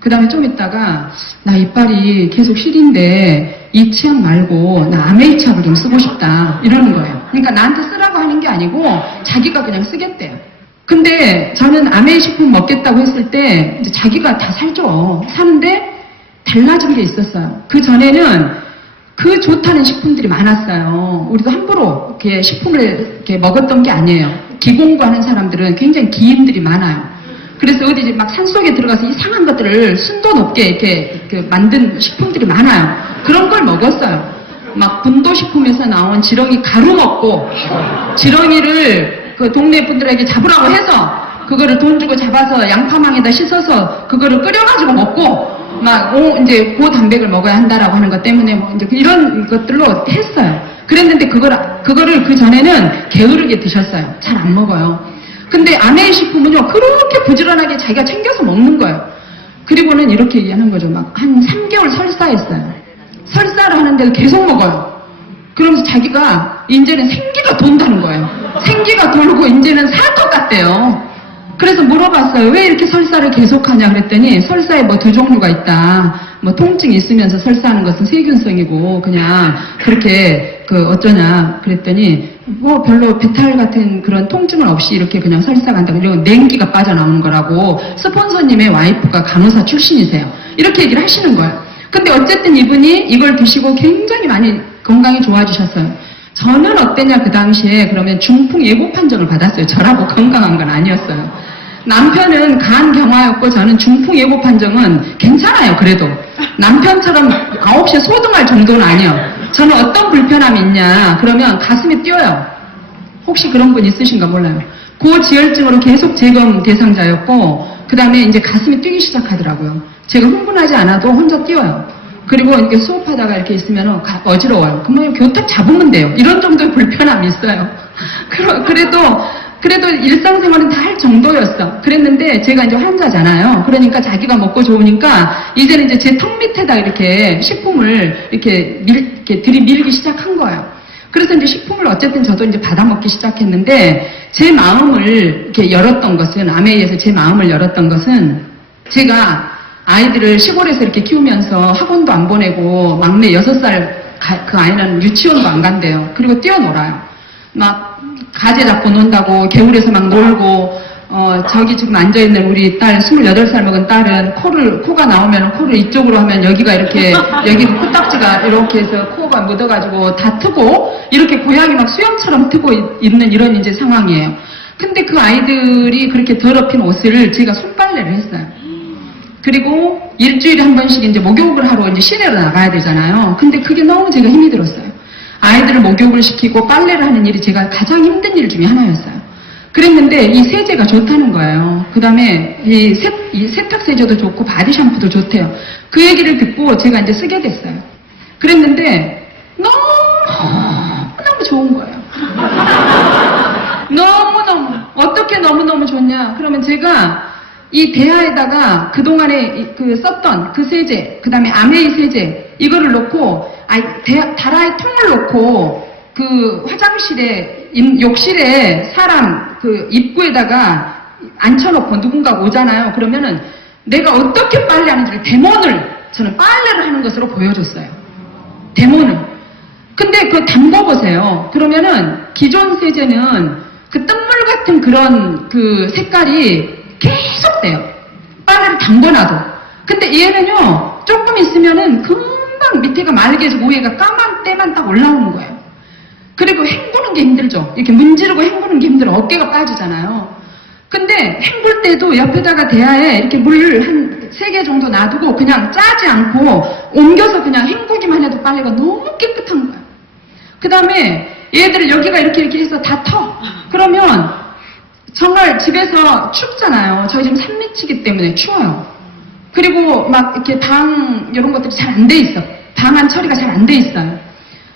그 다음에 좀 있다가 나 이빨이 계속 시린데 이 치약 말고 나 아메이 치약을 좀 쓰고 싶다 이러는 거예요. 그러니까 나한테 쓰라고 하는 게 아니고 자기가 그냥 쓰겠대요. 근데 저는 아메이 식품 먹겠다고 했을 때 이제 자기가 다 살죠. 사는데 달라진 게 있었어요. 그 전에는 그 좋다는 식품들이 많았어요. 우리도 함부로 이렇게 식품을 이렇게 먹었던 게 아니에요. 기공부하는 사람들은 굉장히 기인들이 많아요. 그래서 어디 막 산속에 들어가서 이상한 것들을 순도 높게 이렇게 만든 식품들이 많아요. 그런 걸 먹었어요. 막 분도식품에서 나온 지렁이 가루 먹고 지렁이를 그 동네 분들에게 잡으라고 해서 그거를 돈 주고 잡아서 양파망에다 씻어서 그거를 끓여가지고 먹고 막 이제 고단백을 먹어야 한다라고 하는 것 때문에 뭐 이제 이런 것들로 했어요. 그랬는데 그거를 그 전에는 게으르게 드셨어요. 잘 안 먹어요. 근데 아메이 식품은요 그렇게 부지런하게 자기가 챙겨서 먹는 거예요. 그리고는 이렇게 얘기하는 거죠. 막 한 3개월 설사했어요. 설사를 하는데도 계속 먹어요. 그러면서 자기가 이제는 생기가 돈다는 거예요. 생기가 돌고 이제는 살 것 같대요. 그래서 물어봤어요. 왜 이렇게 설사를 계속하냐 그랬더니 설사에 뭐 2종류가 있다. 뭐 통증이 있으면서 설사하는 것은 세균성이고 그냥 그렇게 어쩌냐 그랬더니 뭐 별로 배탈 같은 그런 통증은 없이 이렇게 그냥 설사가 한다고 이런 냉기가 빠져나오는 거라고 스폰서님의 와이프가 간호사 출신이세요. 이렇게 얘기를 하시는 거예요. 근데 어쨌든 이분이 이걸 드시고 굉장히 많이 건강이 좋아지셨어요. 저는 어땠냐 그 당시에 그러면 중풍 예고 판정을 받았어요. 저라고 건강한 건 아니었어요. 남편은 간 경화였고 저는 중풍 예고 판정은 괜찮아요. 그래도 남편처럼 9시에 소등할 정도는 아니에요. 저는 어떤 불편함이 있냐 그러면 가슴이 뛰어요. 혹시 그런 분 있으신가 몰라요. 고지혈증으로 계속 재검 대상자였고 그 다음에 이제 가슴이 뛰기 시작하더라고요. 제가 흥분하지 않아도 혼자 뛰어요. 그리고 이렇게 수업하다가 이렇게 있으면 어지러워요. 그러면 교탁 잡으면 돼요. 이런 정도의 불편함이 있어요. 그래도 일상생활은 다 할 정도였어. 그랬는데 제가 이제 환자잖아요. 그러니까 자기가 먹고 좋으니까 이제는 이제 제 턱 밑에다 이렇게 식품을 이렇게 들이밀기 시작한 거예요. 그래서 이제 식품을 어쨌든 저도 이제 받아먹기 시작했는데 제 마음을 이렇게 열었던 것은 아메이에서 제 마음을 열었던 것은 제가 아이들을 시골에서 이렇게 키우면서 학원도 안 보내고 막내 6살 그 아이는 유치원도 안 간대요. 그리고 뛰어놀아요. 막 가재 잡고 논다고 겨울에서 막 놀고 저기 지금 앉아있는 우리 딸 28살 먹은 딸은 코가 나오면 코를 이쪽으로 하면 여기가 이렇게 여기 코딱지가 이렇게 해서 코가 묻어가지고 다 트고 이렇게 고양이 막 수염처럼 트고 있는 이런 이제 상황이에요. 근데 그 아이들이 그렇게 더럽힌 옷을 제가 손빨래를 했어요. 그리고 일주일에 한 번씩 이제 목욕을 하러 이제 시내로 나가야 되잖아요. 근데 그게 너무 제가 힘이 들었어요. 아이들을 목욕을 시키고 빨래를 하는 일이 제가 가장 힘든 일 중에 하나였어요. 그랬는데 이 세제가 좋다는 거예요. 그 다음에 이 세탁 세제도 좋고 바디 샴푸도 좋대요. 그 얘기를 듣고 제가 이제 쓰게 됐어요. 그랬는데 너무 좋은 거예요. 너무너무. 어떻게 너무너무 좋냐? 그러면 제가 이 대야에다가 그동안에 썼던 그 세제, 그 다음에 아메이 세제, 이거를 넣고, 다라에 통을 넣고, 그 화장실에, 욕실에 사람 그 입구에다가 앉혀놓고 누군가 오잖아요. 그러면은 내가 어떻게 빨래하는지를 데모를 저는 빨래를 하는 것으로 보여줬어요. 데모는. 근데 그거 담궈보세요. 그러면은 기존 세제는 그 뜬물 같은 그런 그 색깔이 계속 돼요. 빨래를 담궈놔도. 근데 얘는요, 조금 있으면은 금방 밑에가 맑아지고 위에가 까만 때만 딱 올라오는 거예요. 그리고 헹구는 게 힘들죠. 이렇게 문지르고 헹구는 게 힘들어. 어깨가 빠지잖아요. 근데 헹굴 때도 옆에다가 대야에 이렇게 물 한 3개 정도 놔두고 그냥 짜지 않고 옮겨서 그냥 헹구기만 해도 빨래가 너무 깨끗한 거예요. 그 다음에 얘들을 여기가 이렇게 해서 다 터. 그러면 정말 집에서 춥잖아요. 저희 지금 산미치기 때문에 추워요. 그리고 막 이렇게 방 이런 것들이 잘 안 돼 있어. 방안 처리가 잘 안 돼 있어요.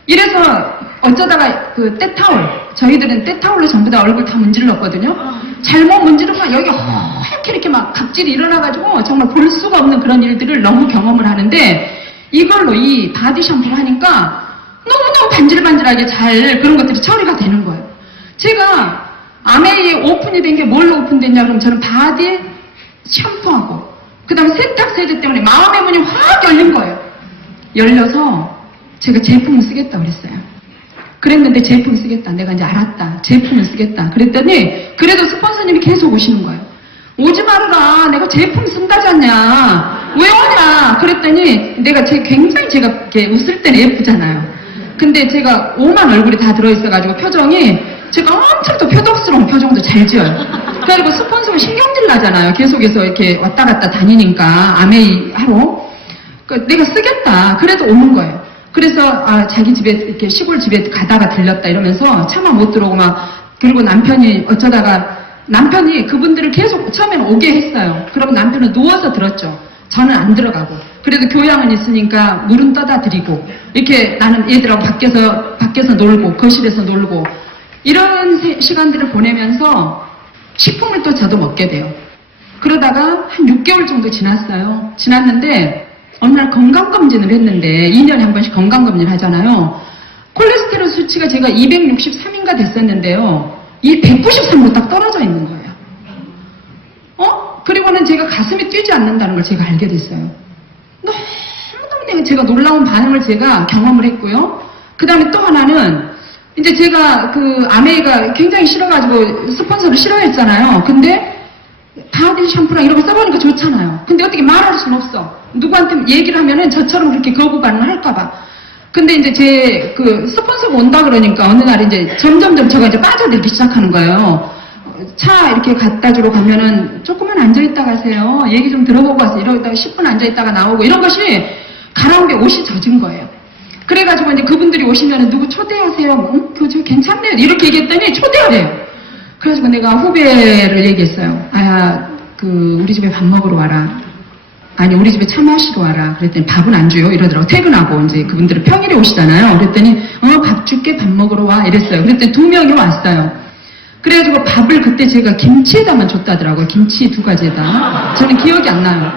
이래서 어쩌다가 그 때타올, 저희들은 때타올로 전부 다 얼굴 다 문질렀거든요. 잘못 문지르면 여기 허옇게 이렇게 막 각질이 일어나가지고 정말 볼 수가 없는 그런 일들을 너무 경험을 하는데 이걸로 이 바디 샴푸를 하니까 너무너무 반질반질하게 잘 그런 것들이 처리가 되는 거예요. 제가 아메이에 오픈이 된 게 뭘로 오픈됐냐 그러면 저는 바디 샴푸하고 그 다음에 세탁세제 때문에 마음의 문이 확 열린 거예요. 열려서 제가 제품을 쓰겠다 그랬어요. 그랬는데 제품 쓰겠다. 내가 이제 알았다. 제품을 쓰겠다. 그랬더니 그래도 스폰서님이 계속 오시는 거예요. 오지 말아라. 내가 제품 쓴다지 않냐. 왜 오냐. 그랬더니 내가 굉장히 제가 이렇게 웃을 때는 예쁘잖아요. 근데 제가 오만 얼굴이 다 들어있어가지고 표정이 제가 엄청 또 표독스러운 표정도 잘 지어요. 그래가지고 스폰서가 신경질 나잖아요. 계속해서 이렇게 왔다 갔다 다니니까 아메이 하러. 내가 쓰겠다. 그래도 오는 거예요. 그래서 자기 집에 이렇게 시골 집에 가다가 들렸다 이러면서 차마 못 들어오고 막 그리고 남편이 어쩌다가 남편이 그분들을 계속 처음에는 오게 했어요. 그러고 남편은 누워서 들었죠. 저는 안 들어가고 그래도 교양은 있으니까 물은 떠다 드리고 이렇게 나는 얘들하고 밖에서 놀고 거실에서 놀고 이런 시간들을 보내면서 식품을 또 저도 먹게 돼요. 그러다가 한 6개월 정도 지났어요. 지났는데 어느 날 건강검진을 했는데 2년에 한 번씩 건강검진을 하잖아요. 콜레스테롤 수치가 제가 263인가 됐었는데요. 이 193으로 딱 떨어져 있는 거예요. 그리고는 제가 가슴이 뛰지 않는다는 걸 제가 알게 됐어요. 너무너무 제가 놀라운 반응을 제가 경험을 했고요. 그 다음에 또 하나는 이제 제가 그 아메이가 굉장히 싫어가지고 스폰서를 싫어했잖아요. 근데 바디 샴푸랑 이런 거 써보니까 좋잖아요. 근데 어떻게 말할 수는 없어. 누구한테 얘기를 하면은 저처럼 그렇게 거부 반응을 할까봐. 근데 이제 제 그 스폰서가 온다 그러니까 어느 날 이제 점점점 제가 이제 빠져들기 시작하는 거예요. 차 이렇게 갖다 주러 가면은 조금만 앉아있다 가세요. 얘기 좀 들어보고 가세요. 이러다가 10분 앉아있다가 나오고 이런 것이 가라온 게 옷이 젖은 거예요. 그래가지고 이제 그분들이 오시면은 누구 초대하세요. 저 괜찮네요. 이렇게 얘기했더니 초대하래요. 그래가지고 내가 후배를 얘기했어요. 우리 집에 밥 먹으러 와라. 아니, 우리 집에 차 마시러 와라. 그랬더니 밥은 안 줘요. 이러더라고. 퇴근하고 이제 그분들은 평일에 오시잖아요. 그랬더니 밥 줄게. 밥 먹으러 와. 이랬어요. 그랬더니 2명이 왔어요. 그래가지고 밥을 그때 제가 김치에다만 줬다더라고요. 김치 2가지에다. 저는 기억이 안 나요.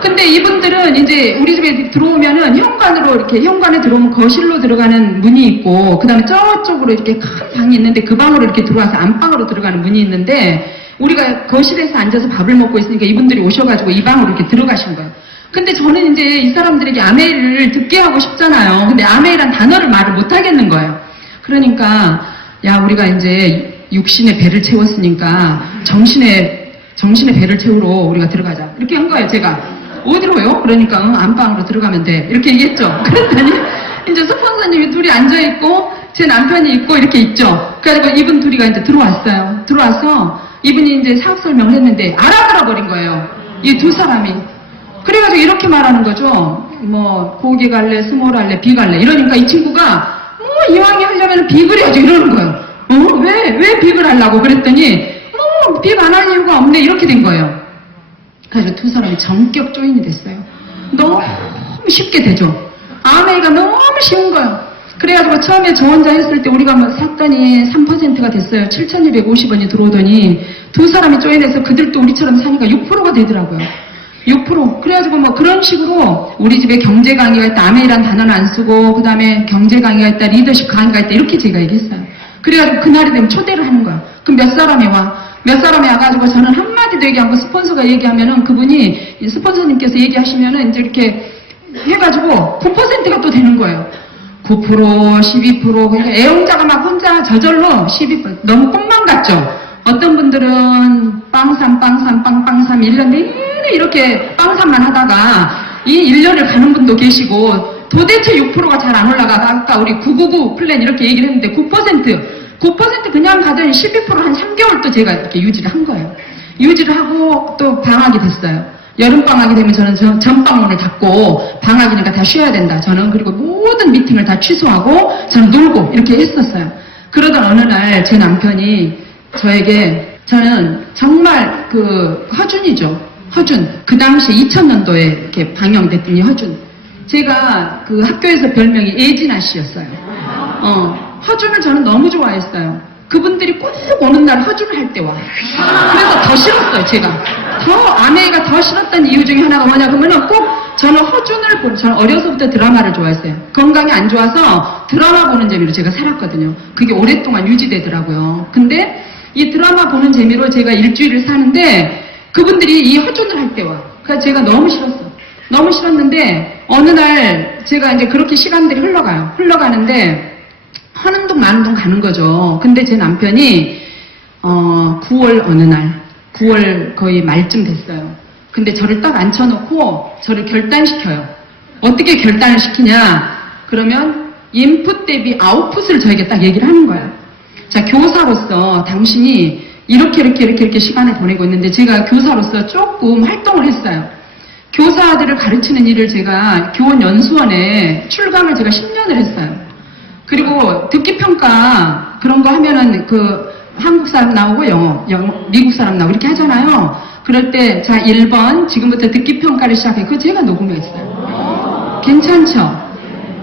근데 이분들은 이제 우리 집에 들어오면은 현관에 들어오면 거실로 들어가는 문이 있고, 그 다음에 저쪽으로 이렇게 큰 방이 있는데 그 방으로 이렇게 들어와서 안방으로 들어가는 문이 있는데, 우리가 거실에서 앉아서 밥을 먹고 있으니까 이분들이 오셔가지고 이 방으로 이렇게 들어가신 거예요. 근데 저는 이제 이 사람들에게 아메이를 듣게 하고 싶잖아요. 근데 아메이란 단어를 말을 못 하겠는 거예요. 그러니까, 우리가 이제 육신의 배를 채웠으니까 정신의 배를 채우러 우리가 들어가자. 이렇게 한 거예요, 제가. 어디로요? 그러니까 안방으로 들어가면 돼. 이렇게 얘기했죠. 그랬더니 이제 스폰서님이 둘이 앉아있고 제 남편이 있고 이렇게 있죠. 그래가지고 이분 둘이가 이제 들어왔어요. 들어와서 이분이 이제 사업 설명을 했는데 알아들어 버린 거예요. 이 두 사람이. 그래가지고 이렇게 말하는 거죠. 고기 갈래, 스몰 할래, 비 갈래. 이러니까 이 친구가 이왕에 하려면 빅을 해야지 이러는 거예요. 왜 빅을 하려고 그랬더니 빅 안 할 이유가 없네 이렇게 된 거예요. 그래서 두 사람이 전격 조인이 됐어요. 너무 쉽게 되죠. 아메이가 너무 쉬운 거예요. 그래가지고 처음에 저 혼자 했을 때 우리가 뭐 샀더니 3%가 됐어요. 7,250원이 들어오더니 두 사람이 조인해서 그들도 우리처럼 사니까 6%가 되더라고요. 6%. 그래가지고 뭐 그런 식으로 우리 집에 경제 강의가 있다. 아메이란 단어는 안 쓰고 그 다음에 경제 강의가 있다. 리더십 강의가 있다. 이렇게 제가 얘기했어요. 그래가지고 그날이 되면 초대를 하는 거야. 그럼 몇 사람이 와? 몇 사람이 와가지고 저는 한마디도 얘기하고 스폰서가 얘기하면은 그분이 스폰서님께서 얘기하시면은 이제 이렇게 해가지고 9%가 또 되는 거예요. 9%, 12%, 그러니까 애용자가 막 혼자 저절로 12%, 너무 꿈만 같죠? 어떤 분들은 빵삼, 1년 내내 이렇게 빵삼만 하다가 이 1년을 가는 분도 계시고 도대체 6%가 잘 안 올라가. 아까 우리 999 플랜 이렇게 얘기를 했는데 9% 그냥 가더니 12%한 3개월 또 제가 이렇게 유지를 한 거예요. 유지를 하고 또 방학이 됐어요. 여름방학이 되면 저는 전방문을 닫고 방학이니까 다 쉬어야 된다. 저는 그리고 모든 미팅을 다 취소하고 저는 놀고 이렇게 했었어요. 그러던 어느 날 제 남편이 저에게 저는 정말 그 허준이죠. 허준. 그 당시 2000년도에 이렇게 방영됐더니 허준. 제가 그 학교에서 별명이 예진아 씨였어요. 허준을 저는 너무 좋아했어요. 그분들이 꼭 오는 날 허준을 할 때 와. 그래서 더 싫었어요, 제가. 아내가 더 싫었던 이유 중에 하나가 뭐냐 그러면은 꼭 저는 허준을 저는 어려서부터 드라마를 좋아했어요. 건강이 안 좋아서 드라마 보는 재미로 제가 살았거든요. 그게 오랫동안 유지되더라고요. 근데 이 드라마 보는 재미로 제가 일주일을 사는데 그분들이 이 허준을 할 때 와. 그래서 제가 너무 싫었어. 너무 싫었는데 어느 날 제가 이제 그렇게 시간들이 흘러가는데 하는 동 마는 동 가는 거죠. 근데 제 남편이 9월 어느 날 9월 거의 말쯤 됐어요. 근데 저를 딱 앉혀놓고 저를 결단시켜요. 어떻게 결단을 시키냐? 그러면 인풋 대비 아웃풋을 저에게 딱 얘기를 하는 거예요. 자, 교사로서 당신이 이렇게 시간을 보내고 있는데 제가 교사로서 조금 활동을 했어요. 교사들을 가르치는 일을 제가 교원연수원에 출강을 제가 10년을 했어요. 그리고 듣기평가 그런 거 하면은 그 한국 사람 나오고 영어, 미국 사람 나오고 이렇게 하잖아요. 그럴 때 자 1번 지금부터 듣기평가를 시작해. 그거 제가 녹음했어요. 괜찮죠?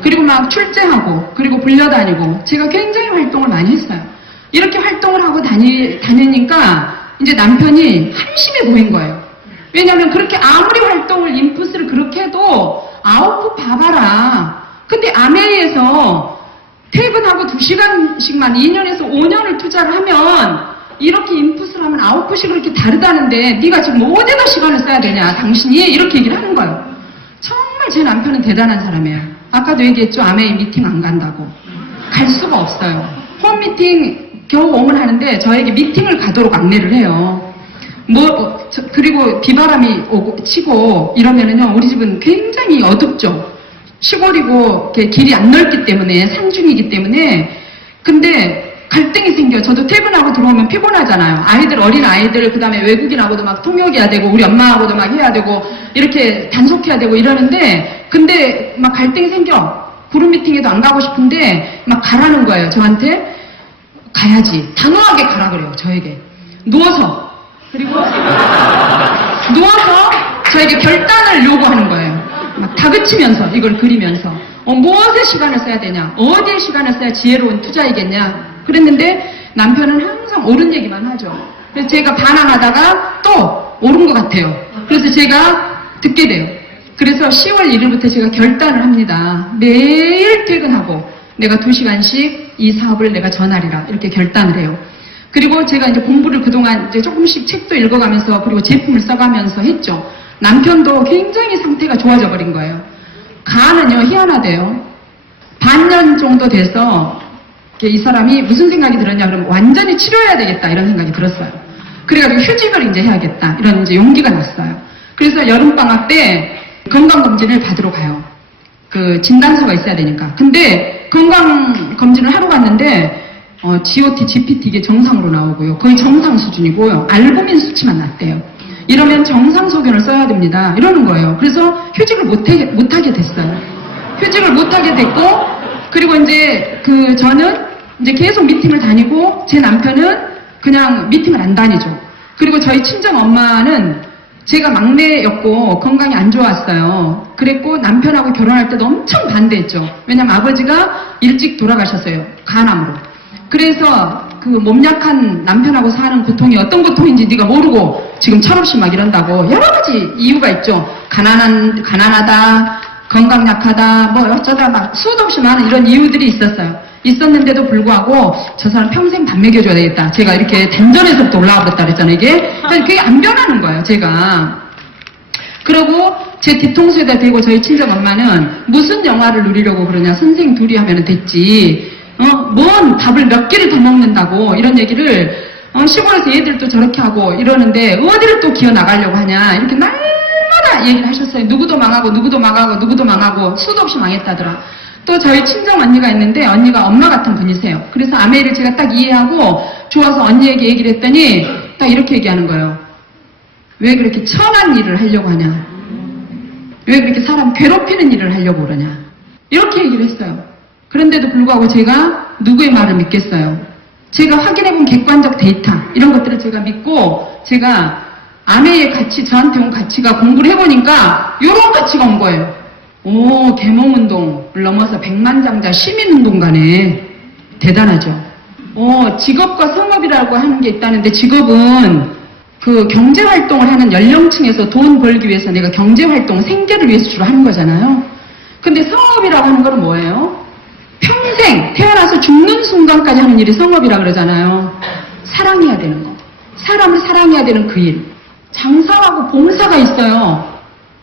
그리고 막 출제하고 그리고 불려다니고 제가 굉장히 활동을 많이 했어요. 이렇게 활동을 하고 다니니까 이제 남편이 한심해 보인 거예요. 왜냐하면 그렇게 아무리 활동을 인풋을 그렇게 해도 아웃풋 봐봐라. 근데 아메리에서 퇴근하고 2시간씩만 2년에서 5년을 투자를 하면 이렇게 인풋을 하면 아웃풋이 그렇게 다르다는데 네가 지금 어디다 시간을 써야 되냐 당신이 이렇게 얘기를 하는 거예요. 정말 제 남편은 대단한 사람이에요. 아까도 얘기했죠. 아메이 미팅 안 간다고. 갈 수가 없어요. 홈미팅 겨우 오면 하는데 저에게 미팅을 가도록 안내를 해요. 그리고 비바람이 치고 이러면은요 우리 집은 굉장히 어둡죠. 시골이고 길이 안 넓기 때문에 산중이기 때문에 근데 갈등이 생겨요. 저도 퇴근하고 들어오면 피곤하잖아요. 어린 아이들 그다음에 외국인하고도 막 통역해야 되고 우리 엄마하고도 막 해야 되고 이렇게 단속해야 되고 이러는데 근데 막 갈등이 생겨. 그룹 미팅에도 안 가고 싶은데 막 가라는 거예요. 저한테 가야지. 단호하게 가라 그래요. 저에게 누워서 그리고 누워서 저에게 결단을 요구하는 거예요. 막 다그치면서 이걸 그리면서 무엇에 시간을 써야 되냐 어디에 시간을 써야 지혜로운 투자이겠냐 그랬는데 남편은 항상 옳은 얘기만 하죠. 그래서 제가 반항하다가 또 옳은 것 같아요. 그래서 제가 듣게 돼요. 그래서 10월 1일부터 제가 결단을 합니다. 매일 퇴근하고 내가 2시간씩 이 사업을 내가 전하리라 이렇게 결단을 해요. 그리고 제가 이제 공부를 그동안 이제 조금씩 책도 읽어가면서 그리고 제품을 써가면서 했죠. 남편도 굉장히 상태가 좋아져 버린 거예요. 간은요 희한하대요. 반년 정도 돼서 이 사람이 무슨 생각이 들었냐 그러면 완전히 치료해야 되겠다 이런 생각이 들었어요. 그래가지고 휴직을 이제 해야겠다 이런 이제 용기가 났어요. 그래서 여름방학 때 건강검진을 받으러 가요. 그 진단서가 있어야 되니까. 근데 건강검진을 하러 갔는데 GOT, GPT 이게 정상으로 나오고요. 거의 정상 수준이고요. 알부민 수치만 났대요. 이러면 정상 소견을 써야 됩니다. 이러는 거예요. 그래서 휴직을 못하게 됐어요. 휴직을 못하게 됐고 그리고 이제 저는 이제 계속 미팅을 다니고 제 남편은 그냥 미팅을 안 다니죠. 그리고 저희 친정 엄마는 제가 막내였고 건강이 안 좋았어요. 그랬고 남편하고 결혼할 때도 엄청 반대했죠. 왜냐면 아버지가 일찍 돌아가셨어요. 간암으로. 그래서 그 몸 약한 남편하고 사는 고통이 어떤 고통인지 네가 모르고 지금 철없이 막 이런다고 여러 가지 이유가 있죠. 가난하다, 건강 약하다, 뭐 어쩌다 막 수도 없이 많은 이런 이유들이 있었는데도 불구하고 저 사람 평생 밥 먹여줘야 되겠다. 제가 이렇게 단전에서부터 올라와 버렸다 그랬잖아요. 이게 그게 안 변하는 거예요. 제가. 그리고 제 뒤통수에다 대고 저희 친정 엄마는 무슨 영화를 누리려고 그러냐. 선생 둘이 하면 됐지. 뭔 밥을 몇 개를 더 먹는다고 이런 얘기를 시골에서 얘들도 저렇게 하고 이러는데 어디를 또 기어 나가려고 하냐. 이렇게 날마다 얘기를 하셨어요. 누구도 망하고 누구도 망하고 누구도 망하고 수도 없이 망했다더라. 또 저희 친정 언니가 있는데 언니가 엄마 같은 분이세요. 그래서 아메이를 제가 딱 이해하고 좋아서 언니에게 얘기를 했더니 딱 이렇게 얘기하는 거예요. 왜 그렇게 천한 일을 하려고 하냐. 왜 그렇게 사람 괴롭히는 일을 하려고 그러냐. 이렇게 얘기를 했어요. 그런데도 불구하고 제가 누구의 말을 믿겠어요. 제가 확인해본 객관적 데이터 이런 것들을 제가 믿고 제가 아내의 가치, 저한테 온 가치가 공부를 해보니까 이런 가치가 온 거예요. 오, 계몽운동을 넘어서 백만장자 시민운동가네. 대단하죠. 직업과 성업이라고 하는 게 있다는데 직업은 그 경제활동을 하는 연령층에서 돈 벌기 위해서 내가 경제활동, 생계를 위해서 주로 하는 거잖아요. 근데 성업이라고 하는 건 뭐예요? 평생 태어나서 죽는 순간까지 하는 일이 성업이라 그러잖아요. 사랑해야 되는 거. 사람을 사랑해야 되는 그 일. 장사하고 봉사가 있어요.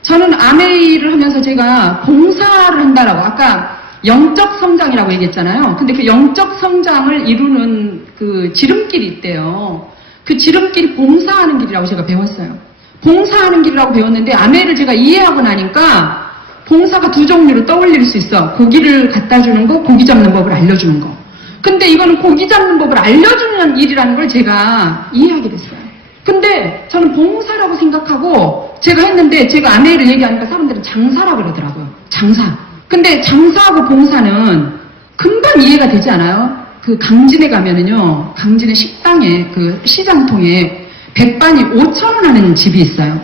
저는 아메이를 하면서 제가 봉사를 한다라고 아까 영적 성장이라고 얘기했잖아요. 근데 그 영적 성장을 이루는 그 지름길이 있대요. 그 지름길이 봉사하는 길이라고 제가 배웠어요. 봉사하는 길이라고 배웠는데 아메이를 제가 이해하고 나니까 봉사가 두 종류로 떠올릴 수 있어. 고기를 갖다 주는 거, 고기 잡는 법을 알려주는 거. 근데 이거는 고기 잡는 법을 알려주는 일이라는 걸 제가 이해하게 됐어요. 근데 저는 봉사라고 생각하고 제가 했는데 제가 아메이를 얘기하니까 사람들은 장사라고 그러더라고요. 장사. 근데 장사하고 봉사는 금방 이해가 되지 않아요? 그 강진에 가면은요, 강진의 식당에 그 시장통에 백반이 5,000원 하는 집이 있어요.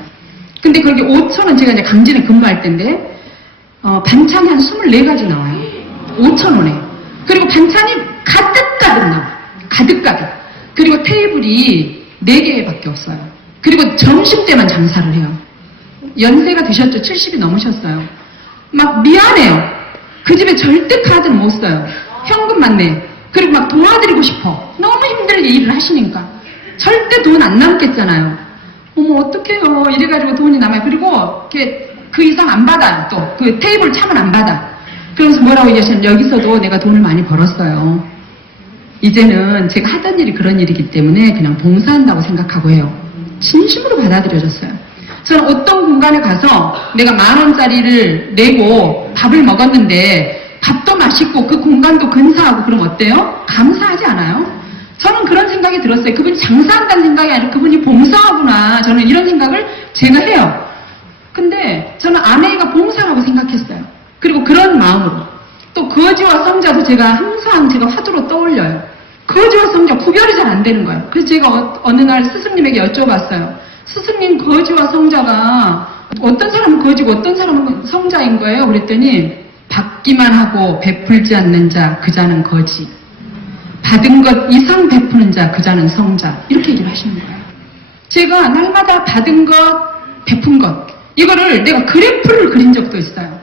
근데 거기 5,000원 제가 이제 강진에 근무할 때인데 반찬이 한 24가지 나와요. 5,000원에. 그리고 반찬이 가득가득 나와요. 가득가득. 그리고 테이블이 4개밖에 없어요. 그리고 점심때만 장사를 해요. 연세가 드셨죠? 70이 넘으셨어요. 막 미안해요. 그 집에 절대 카드를 못 써요. 현금만 내. 그리고 막 도와드리고 싶어. 너무 힘들게 일을 하시니까. 절대 돈 안 남겠잖아요. 어머 어떡해요. 이래가지고 돈이 남아요. 그리고 이렇게 그 이상 안 받아요. 또 그 테이블 참은 안 받아. 그러면서 뭐라고 얘기하시냐면 여기서도 내가 돈을 많이 벌었어요. 이제는 제가 하던 일이 그런 일이기 때문에 그냥 봉사한다고 생각하고 해요. 진심으로 받아들여졌어요. 저는 어떤 공간에 가서 내가 10,000원짜리를 내고 밥을 먹었는데 밥도 맛있고 그 공간도 근사하고 그럼 어때요? 감사하지 않아요? 저는 그런 생각이 들었어요. 그분이 장사한다는 생각이 아니라 그분이 봉사하구나. 저는 이런 생각을 제가 해요. 근데 저는 아내가 봉사라고 생각했어요. 그리고 그런 마음으로. 또 거지와 성자도 제가 항상 제가 화두로 떠올려요. 거지와 성자 구별이 잘 안 되는 거예요. 그래서 제가 어느 날 스승님에게 여쭤봤어요. 스승님, 거지와 성자가 어떤 사람은 거지고 어떤 사람은 성자인 거예요? 그랬더니 받기만 하고 베풀지 않는 자, 그 자는 거지. 받은 것 이상 베푸는 자, 그 자는 성자. 이렇게 얘기를 하시는 거예요. 제가 날마다 받은 것, 베푼 것, 이거를 내가 그래프를 그린 적도 있어요.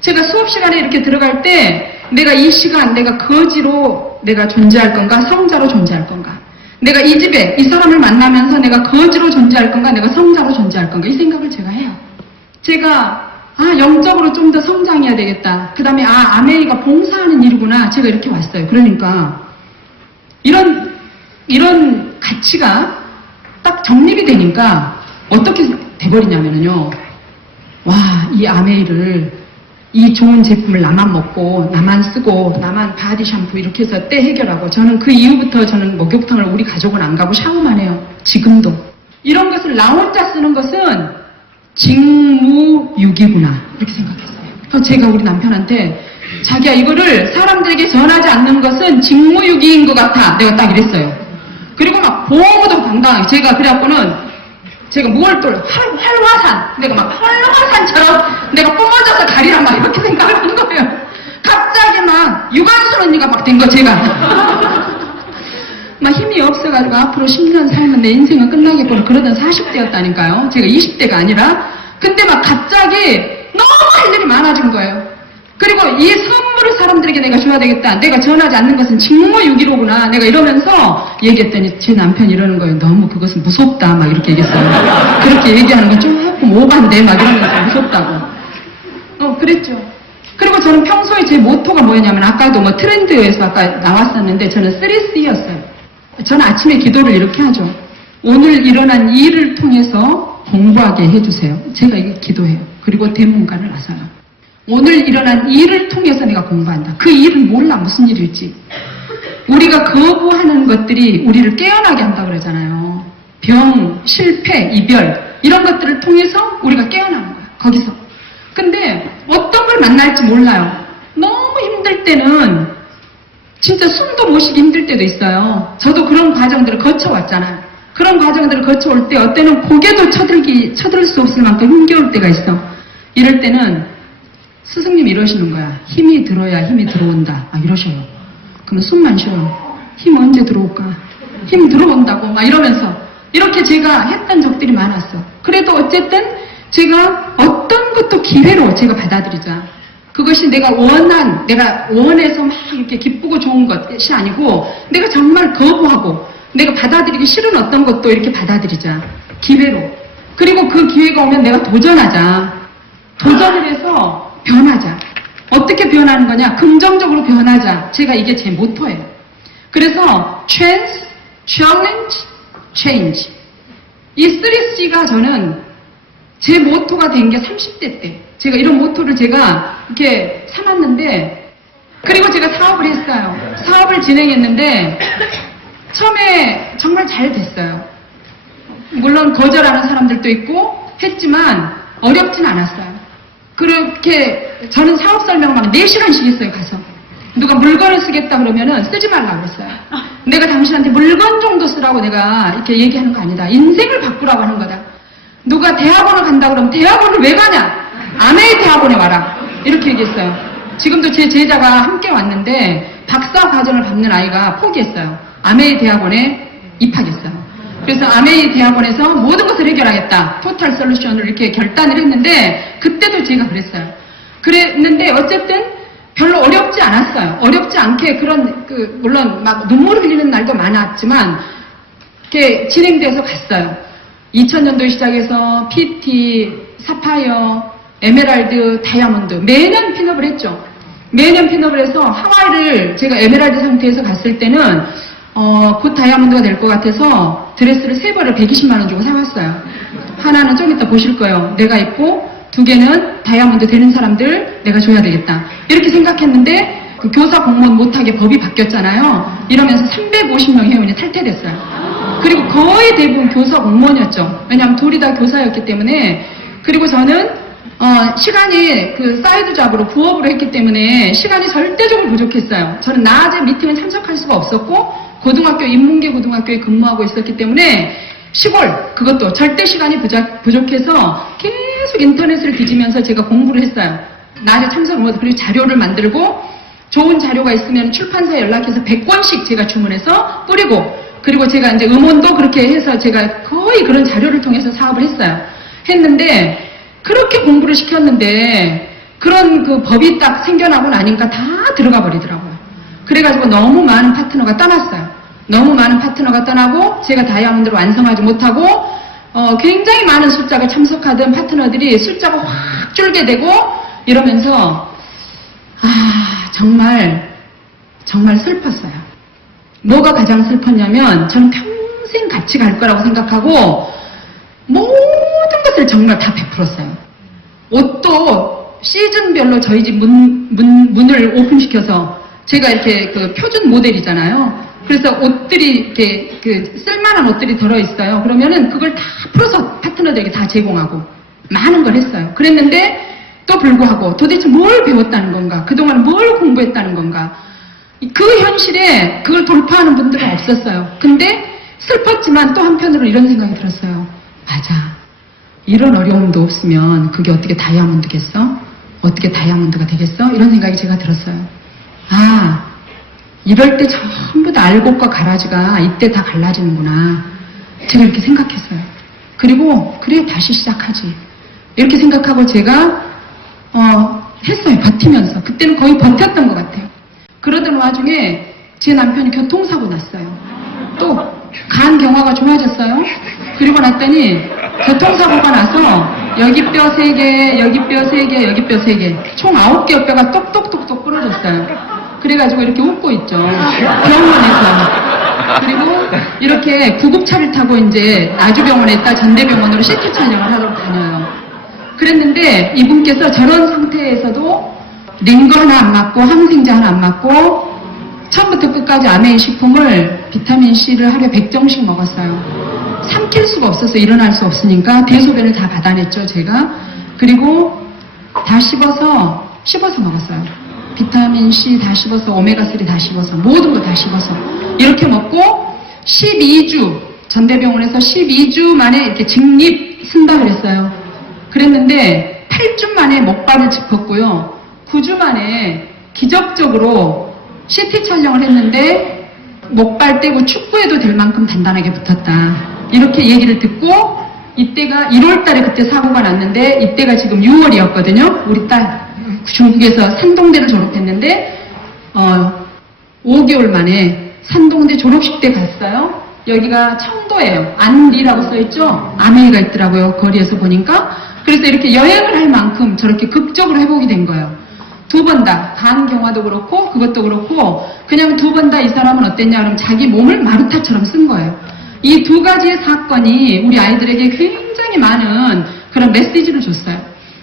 제가 수업 시간에 이렇게 들어갈 때 내가 이 시간 내가 거지로 내가 존재할 건가, 성자로 존재할 건가. 내가 이 집에 이 사람을 만나면서 내가 거지로 존재할 건가, 내가 성자로 존재할 건가, 이 생각을 제가 해요. 제가 영적으로 좀 더 성장해야 되겠다. 그 다음에 아메이가 봉사하는 일이구나. 제가 이렇게 왔어요. 그러니까 이런 가치가 딱 정립이 되니까 어떻게 돼버리냐면요. 와, 이 아메이를 이 좋은 제품을 나만 먹고 나만 쓰고 나만 바디 샴푸 이렇게 해서 때 해결하고 저는 그 이후부터 저는 목욕탕을 우리 가족은 안 가고 샤워만 해요. 지금도. 이런 것을 나 혼자 쓰는 것은 직무유기구나 이렇게 생각했어요. 그래서 제가 우리 남편한테 자기야, 이거를 사람들에게 전하지 않는 것은 직무유기인 것 같아. 내가 딱 이랬어요. 그리고 막 보고도 당당하게 제가 그래갖고는 제가 뭘 또 활화산, 내가 막 활화산처럼 내가 뿜어져서 가리란 막 이렇게 생각을 하는 거예요. 갑자기 막 유관순 언니가 막 된 거 제가. 막 힘이 없어가지고 앞으로 10년 살면 내 인생은 끝나겠구나 그러던 40대였다니까요. 제가 20대가 아니라. 근데 막 갑자기 너무 할 일이 많아진 거예요. 그리고 이 선물을 사람들에게 내가 줘야 되겠다. 내가 전하지 않는 것은 직무유기로구나. 내가 이러면서 얘기했더니 제 남편이 이러는 거예요. 너무 그것은 무섭다. 막 이렇게 얘기했어요. 그렇게 얘기하는 건 조금 오반데 막 이러면서 무섭다고. 그랬죠. 그리고 저는 평소에 제 모토가 뭐였냐면 아까도 뭐 트렌드에서 아까 나왔었는데 저는 3C였어요. 저는 아침에 기도를 이렇게 하죠. 오늘 일어난 일을 통해서 공부하게 해주세요. 제가 이게 기도해요. 그리고 대문관을 나서요. 오늘 일어난 일을 통해서 내가 공부한다. 그 일은 몰라 무슨 일일지. 우리가 거부하는 것들이 우리를 깨어나게 한다 그러잖아요. 병, 실패, 이별 이런 것들을 통해서 우리가 깨어나는 거야. 거기서. 근데 어떤 걸 만날지 몰라요. 너무 힘들 때는 진짜 숨도 못 쉬기 힘들 때도 있어요. 저도 그런 과정들을 거쳐왔잖아요. 그런 과정들을 거쳐올 때 어때는 고개도 쳐들 수 없을 만큼 힘겨울 때가 있어. 이럴 때는 스승님이 이러시는 거야. 힘이 들어야 힘이 들어온다. 막 이러셔요. 그러면 숨만 쉬어요. 힘 언제 들어올까? 힘 들어온다고 막 이러면서 이렇게 제가 했던 적들이 많았어. 그래도 어쨌든 제가 어떤 것도 기회로 제가 받아들이자. 그것이 내가 원해서 막 이렇게 기쁘고 좋은 것이 아니고 내가 정말 거부하고 내가 받아들이기 싫은 어떤 것도 이렇게 받아들이자. 기회로. 그리고 그 기회가 오면 내가 도전하자. 도전을 해서 변하자. 어떻게 변하는 거냐? 긍정적으로 변하자. 제가 이게 제 모토예요. 그래서 Chance, Challenge, Change. 이 3C가 저는 제 모토가 된 게 30대 때. 제가 이런 모토를 제가 이렇게 삼았는데 그리고 제가 사업을 했어요. 사업을 진행했는데 처음에 정말 잘 됐어요. 물론 거절하는 사람들도 있고 했지만 어렵진 않았어요. 그렇게 저는 사업 설명을 막 4시간씩 했어요. 가서 누가 물건을 쓰겠다 그러면은 쓰지 말라고 그랬어요. 내가 당신한테 물건 정도 쓰라고 내가 이렇게 얘기하는 거 아니다. 인생을 바꾸라고 하는 거다. 누가 대학원을 간다 그러면 대학원을 왜 가냐? 아메이 대학원에 와라. 이렇게 얘기했어요. 지금도 제 제자가 함께 왔는데 박사 과정을 밟는 아이가 포기했어요. 아메이 대학원에 입학했어요. 그래서 아메이 대학원에서 모든 것을 해결하겠다. 토탈 솔루션을 이렇게 결단을 했는데 그때도 제가 그랬어요. 그랬는데 어쨌든 별로 어렵지 않았어요. 어렵지 않게 물론 막 눈물 흘리는 날도 많았지만 이렇게 진행돼서 갔어요. 2000년도에 시작해서 PT, 사파이어, 에메랄드, 다이아몬드 매년 핀업을 했죠. 매년 핀업을 해서 하와이를 제가 에메랄드 상태에서 갔을 때는 곧 다이아몬드가 될 것 같아서 드레스를 3벌을 120만 원 주고 사왔어요. 하나는 좀 이따 보실 거예요. 내가 입고 2개는 다이아몬드 되는 사람들 내가 줘야 되겠다. 이렇게 생각했는데 그 교사 공무원 못하게 법이 바뀌었잖아요. 이러면서 350명 회원이 탈퇴됐어요. 그리고 거의 대부분 교사 공무원이었죠. 왜냐하면 둘이 다 교사였기 때문에. 그리고 저는 시간이 그 사이드 잡으로 부업으로 했기 때문에 시간이 절대적으로 부족했어요. 저는 낮에 미팅을 참석할 수가 없었고 고등학교 인문계 고등학교에 근무하고 있었기 때문에 시골 그것도 절대 시간이 부족해서 계속 인터넷을 뒤지면서 제가 공부를 했어요. 낮에 참석을 못해서 그리고 자료를 만들고 좋은 자료가 있으면 출판사에 연락해서 100권씩 제가 주문해서 뿌리고 그리고 제가 이제 음원도 그렇게 해서 제가 거의 그런 자료를 통해서 사업을 했어요. 했는데 그렇게 공부를 시켰는데 그런 그 법이 딱 생겨나고 나니까 다 들어가 버리더라고요. 그래가지고 너무 많은 파트너가 떠났어요. 너무 많은 파트너가 떠나고 제가 다이아몬드를 완성하지 못하고 굉장히 많은 숫자가 참석하던 파트너들이 숫자가 확 줄게 되고 이러면서 정말 슬펐어요. 뭐가 가장 슬펐냐면 저는 평생 같이 갈 거라고 생각하고 모든 것을 정말 다 베풀었어요. 옷도 시즌별로 저희 집 문을 오픈시켜서 제가 이렇게 그 표준 모델이잖아요. 그래서 옷들이 이렇게 쓸만한 옷들이 들어있어요. 그러면은 그걸 다 풀어서 파트너들에게 다 제공하고 많은 걸 했어요. 그랬는데 또 불구하고 도대체 뭘 배웠다는 건가? 그동안 뭘 공부했다는 건가? 그 현실에 그걸 돌파하는 분들은 없었어요. 근데 슬펐지만 또 한편으로 이런 생각이 들었어요. 맞아. 이런 어려움도 없으면 그게 어떻게 다이아몬드겠어? 어떻게 다이아몬드가 되겠어? 이런 생각이 제가 들었어요. 아, 이럴 때 전부 다 알곡과 가라지가 이때 다 갈라지는구나. 제가 이렇게 생각했어요. 그리고 그래 다시 시작하지. 이렇게 생각하고 제가 했어요. 버티면서. 그때는 거의 버텼던 것 같아요. 그러던 와중에 제 남편이 교통사고 났어요. 또 간 경화가 좋아졌어요. 그리고 났더니 교통사고가 나서 여기 뼈 3개, 여기 뼈 3개, 여기 뼈 3개 총 9개 뼈가 똑똑똑똑 부러졌어요. 그래가지고 이렇게 웃고 있죠. 병원에서. 그리고 이렇게 구급차를 타고 이제 나주병원에 있다 전대병원으로 CT 촬영을 하러 다녀요. 그랬는데 이분께서 저런 상태에서도 링거 하나 안 맞고 항생제 하나 안 맞고 처음부터 끝까지 아메이 식품을 비타민C를 하루에 100정씩 먹었어요. 삼킬 수가 없어서 일어날 수 없으니까 대소변을 다 받아냈죠, 제가. 그리고 다 씹어서 먹었어요. 비타민C 다 씹어서, 오메가3 다 씹어서, 모든 거 다 씹어서. 이렇게 먹고 12주, 전대병원에서 12주 만에 이렇게 직립 쓴다 그랬어요. 그랬는데 8주 만에 목발을 짚었고요. 9주 만에 기적적으로 CT 촬영을 했는데 목발 떼고 축구해도 될 만큼 단단하게 붙었다. 이렇게 얘기를 듣고 이때가 1월 달에 그때 사고가 났는데 이때가 지금 6월이었거든요. 우리 딸 중국에서 산동대를 졸업했는데 5개월 만에 산동대 졸업식 때 갔어요. 여기가 청도예요. 안리라고 써있죠. 아메이가 있더라고요. 거리에서 보니까. 그래서 이렇게 여행을 할 만큼 저렇게 극적으로 회복이 된 거예요. 2번 다, 간 경화도 그렇고 그것도 그렇고 그냥 2번 다 이 사람은 어땠냐 그러면 자기 몸을 마루타처럼 쓴 거예요. 이 2가지의 사건이 우리 아이들에게 굉장히 많은 그런 메시지를 줬어요.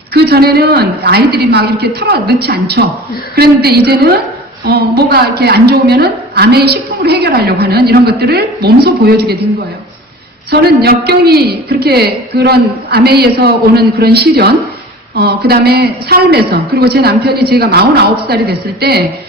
그 전에는 아이들이 막 이렇게 털어넣지 않죠. 그랬는데 이제는 뭐가 이렇게 안 좋으면은 아메이 식품으로 해결하려고 하는 이런 것들을 몸소 보여주게 된 거예요. 저는 역경이 그렇게 그런 아메이에서 오는 그런 시련 그 다음에 삶에서, 그리고 제 남편이 제가 49살이 됐을 때,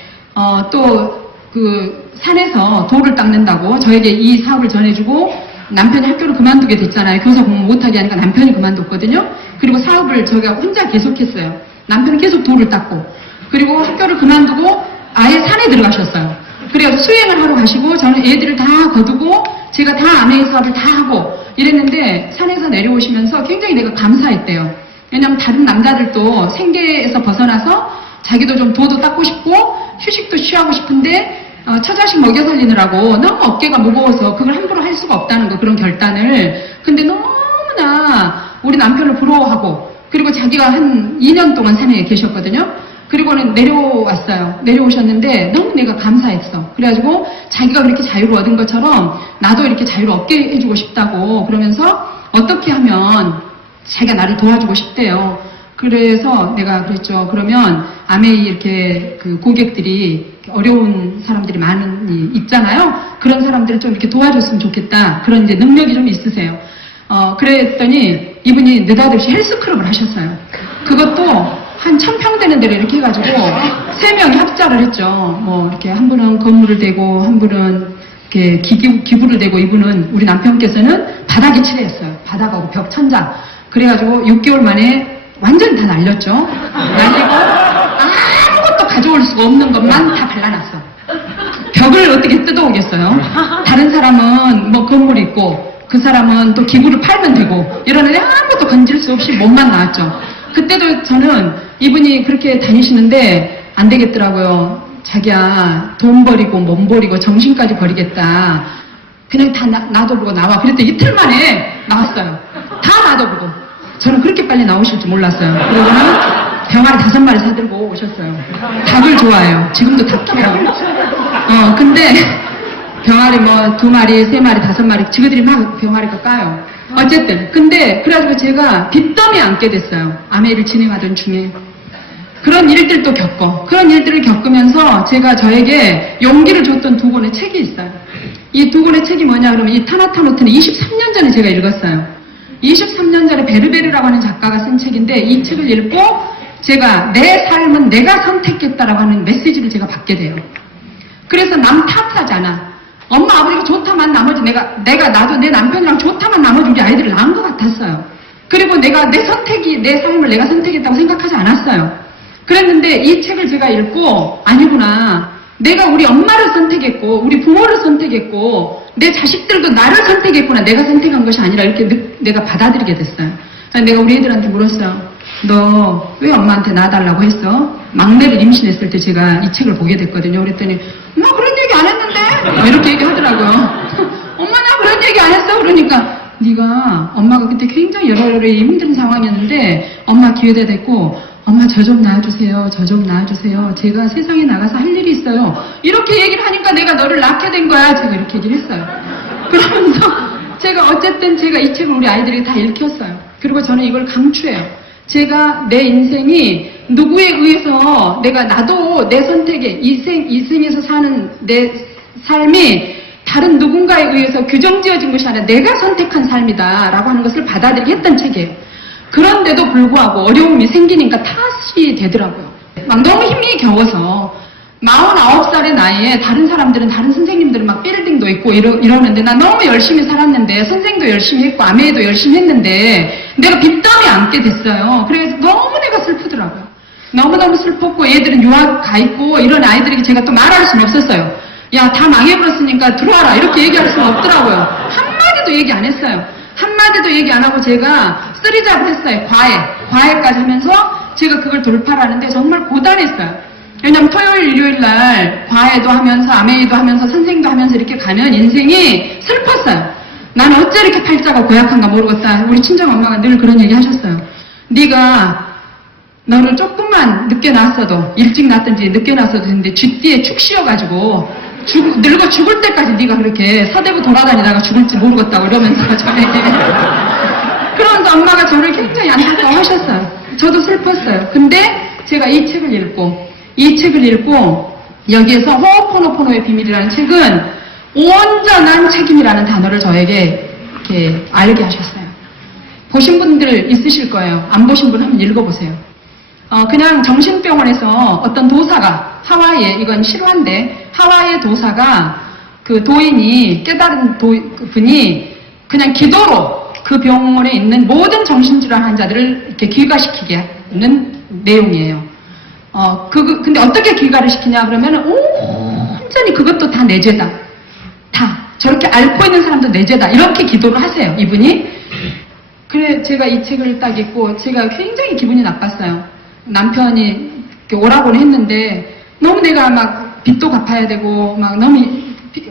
또 그 산에서 돌을 닦는다고 저에게 이 사업을 전해주고 남편이 학교를 그만두게 됐잖아요. 교사 공부 못하게 하니까 남편이 그만뒀거든요. 그리고 사업을 제가 혼자 계속했어요. 남편은 계속 돌을 닦고, 그리고 학교를 그만두고 아예 산에 들어가셨어요. 그래서 수행을 하러 가시고 저는 애들을 다 거두고 제가 다 아메이 사업을 다 하고 이랬는데 산에서 내려오시면서 굉장히 내가 감사했대요. 왜냐면 다른 남자들도 생계에서 벗어나서 자기도 좀 도도 닦고 싶고 휴식도 취하고 싶은데 처자식 먹여 살리느라고 너무 어깨가 무거워서 그걸 함부로 할 수가 없다는 거, 그런 결단을. 근데 너무나 우리 남편을 부러워하고, 그리고 자기가 한 2년 동안 산에 계셨거든요. 그리고는 내려왔어요. 내려오셨는데 너무 내가 감사했어. 그래가지고 자기가 그렇게 자유를 얻은 것처럼 나도 이렇게 자유를 얻게 해주고 싶다고 그러면서 어떻게 하면 자기가 나를 도와주고 싶대요. 그래서 내가 그랬죠. 그러면 아메이 이렇게 그 고객들이 어려운 사람들이 많이 있잖아요. 그런 사람들을 좀 이렇게 도와줬으면 좋겠다. 그런 이제 능력이 좀 있으세요. 그랬더니 이분이 느닷없이 헬스클럽을 하셨어요. 그것도 한 1000평 되는 데를 이렇게 해가지고 3명이 합작을 했죠. 뭐 이렇게 한 분은 건물을 대고 한 분은 이렇게 기부를 대고, 이분은 우리 남편께서는 바닥에 칠했어요. 바닥하고 벽 천장. 그래가지고 6개월 만에 완전히 다 날렸죠. 날리고 아무것도 가져올 수가 없는 것만 다 발라놨어. 벽을 어떻게 뜯어오겠어요? 다른 사람은 뭐 건물 있고 그 사람은 또 기구를 팔면 되고 이러는데 아무것도 건질 수 없이 몸만 나왔죠. 그때도 저는 이분이 그렇게 다니시는데 안 되겠더라고요. 자기야, 돈 버리고 몸 버리고 정신까지 버리겠다. 그냥 다 놔둬보고 나와. 그랬더니 이틀 만에 나왔어요. 다 놔둬보고. 저는 그렇게 빨리 나오실 줄 몰랐어요. 그러고는 병아리 5마리 사들고 오셨어요. 닭을 좋아해요. 지금도 닭 키워요. 근데 병아리 뭐 2마리, 3마리, 5마리 지그들이 막 병아리가 까요. 어쨌든 근데 그래가지고 제가 빚더미에 앉게 됐어요. 아메이를 진행하던 중에. 그런 일들도 겪고, 그런 일들을 겪으면서 제가 저에게 용기를 줬던 2권의 책이 있어요. 이 2권의 책이 뭐냐 그러면 이 타나타노트는 23년 전에 제가 읽었어요. 23년 전에 베르베르라고 하는 작가가 쓴 책인데 이 책을 읽고 제가 내 삶은 내가 선택했다라고 하는 메시지를 제가 받게 돼요. 그래서 남 탓하지 않아. 엄마 아버지가 좋다만 나머지 나도 내 남편이랑 좋다만 나머지 우리 아이들을 낳은 것 같았어요. 그리고 내가 내 삶을 내가 선택했다고 생각하지 않았어요. 그랬는데 이 책을 제가 읽고 아니구나. 내가 우리 엄마를 선택했고 우리 부모를 선택했고 내 자식들도 나를 선택했구나. 내가 선택한 것이 아니라 이렇게 내가 받아들이게 됐어요. 내가 우리 애들한테 물었어요. 너 왜 엄마한테 낳아달라고 했어? 막내를 임신했을 때 제가 이 책을 보게 됐거든요. 그랬더니 나 그런 얘기 안 했는데? 이렇게 얘기하더라고요. 엄마 나 그런 얘기 안 했어? 그러니까 네가 엄마가 그때 굉장히 여러 힘든 상황이었는데 엄마 기회가 됐고 엄마 저 좀 낳아주세요. 저 좀 낳아주세요. 제가 세상에 나가서 할 일이 있어요. 이렇게 얘기를 하니까 내가 너를 낳게 된 거야. 제가 이렇게 얘기를 했어요. 그러면서 제가 어쨌든 제가 이 책을 우리 아이들에게 다 읽혔어요. 그리고 저는 이걸 강추해요. 제가 내 인생이 누구에 의해서 나도 내 선택에 이생에서 사는 내 삶이 다른 누군가에 의해서 규정지어진 것이 아니라 내가 선택한 삶이다 라고 하는 것을 받아들이게 했던 책이에요. 그런데도 불구하고 어려움이 생기니까 탓이 되더라고요. 막 너무 힘이 겨워서 49살의 나이에 다른 사람들은 다른 선생님들은 막 빌딩도 있고 이러는데 나 너무 열심히 살았는데 선생도 열심히 했고 아메도 열심히 했는데 내가 빚더미 안게 됐어요. 그래서 너무 내가 슬프더라고요. 너무너무 슬펐고 얘들은 유학 가 있고 이런 아이들에게 제가 또 말할 수는 없었어요. 야, 다 망해버렸으니까 들어와라 이렇게 얘기할 수는 없더라고요. 한마디도 얘기 안 했어요. 한마디도 얘기 안 하고 제가 쓰리잡을 했어요. 과외까지 하면서 제가 그걸 돌파를 하는데 정말 고단했어요. 왜냐면 토요일, 일요일 날 과외도 하면서 아메이도 하면서 선생도 하면서 이렇게 가는 인생이 슬펐어요. 나는 어째 이렇게 팔자가 고약한가 모르겠다. 우리 친정엄마가 늘 그런 얘기 하셨어요. 네가 너를 조금만 늦게 낳았어도 일찍 낳았든지 늦게 낳았어도 되는데 쥐띠에 축 씌워가지고 늙어 죽을 때까지 네가 그렇게 서대부 돌아다니다가 죽을지 모르겠다고 이러면서 저에게 그러면서 엄마가 저를 굉장히 안타까워하셨어요. 저도 슬펐어요. 근데 제가 이 책을 읽고 여기에서 호호포노포노의 비밀이라는 책은 온전한 책임이라는 단어를 저에게 이렇게 알게 하셨어요. 보신 분들 있으실 거예요. 안 보신 분 한번 읽어보세요. 그냥 정신병원에서 어떤 도사가 하와이에 이건 실화인데 하와이의 도사가 그 도인이 깨달은 분이 그냥 기도로 그 병원에 있는 모든 정신질환 환자들을 이렇게 귀가시키게 하는 내용이에요. 근데 어떻게 귀가를 시키냐 그러면 온전히 그것도 다 내 죄다. 다 저렇게 앓고 있는 사람도 내 죄다. 이렇게 기도를 하세요. 이분이. 그래 제가 이 책을 딱 읽고 제가 굉장히 기분이 나빴어요. 남편이 오라고는 했는데 너무 내가 막 빚도 갚아야 되고 막 너무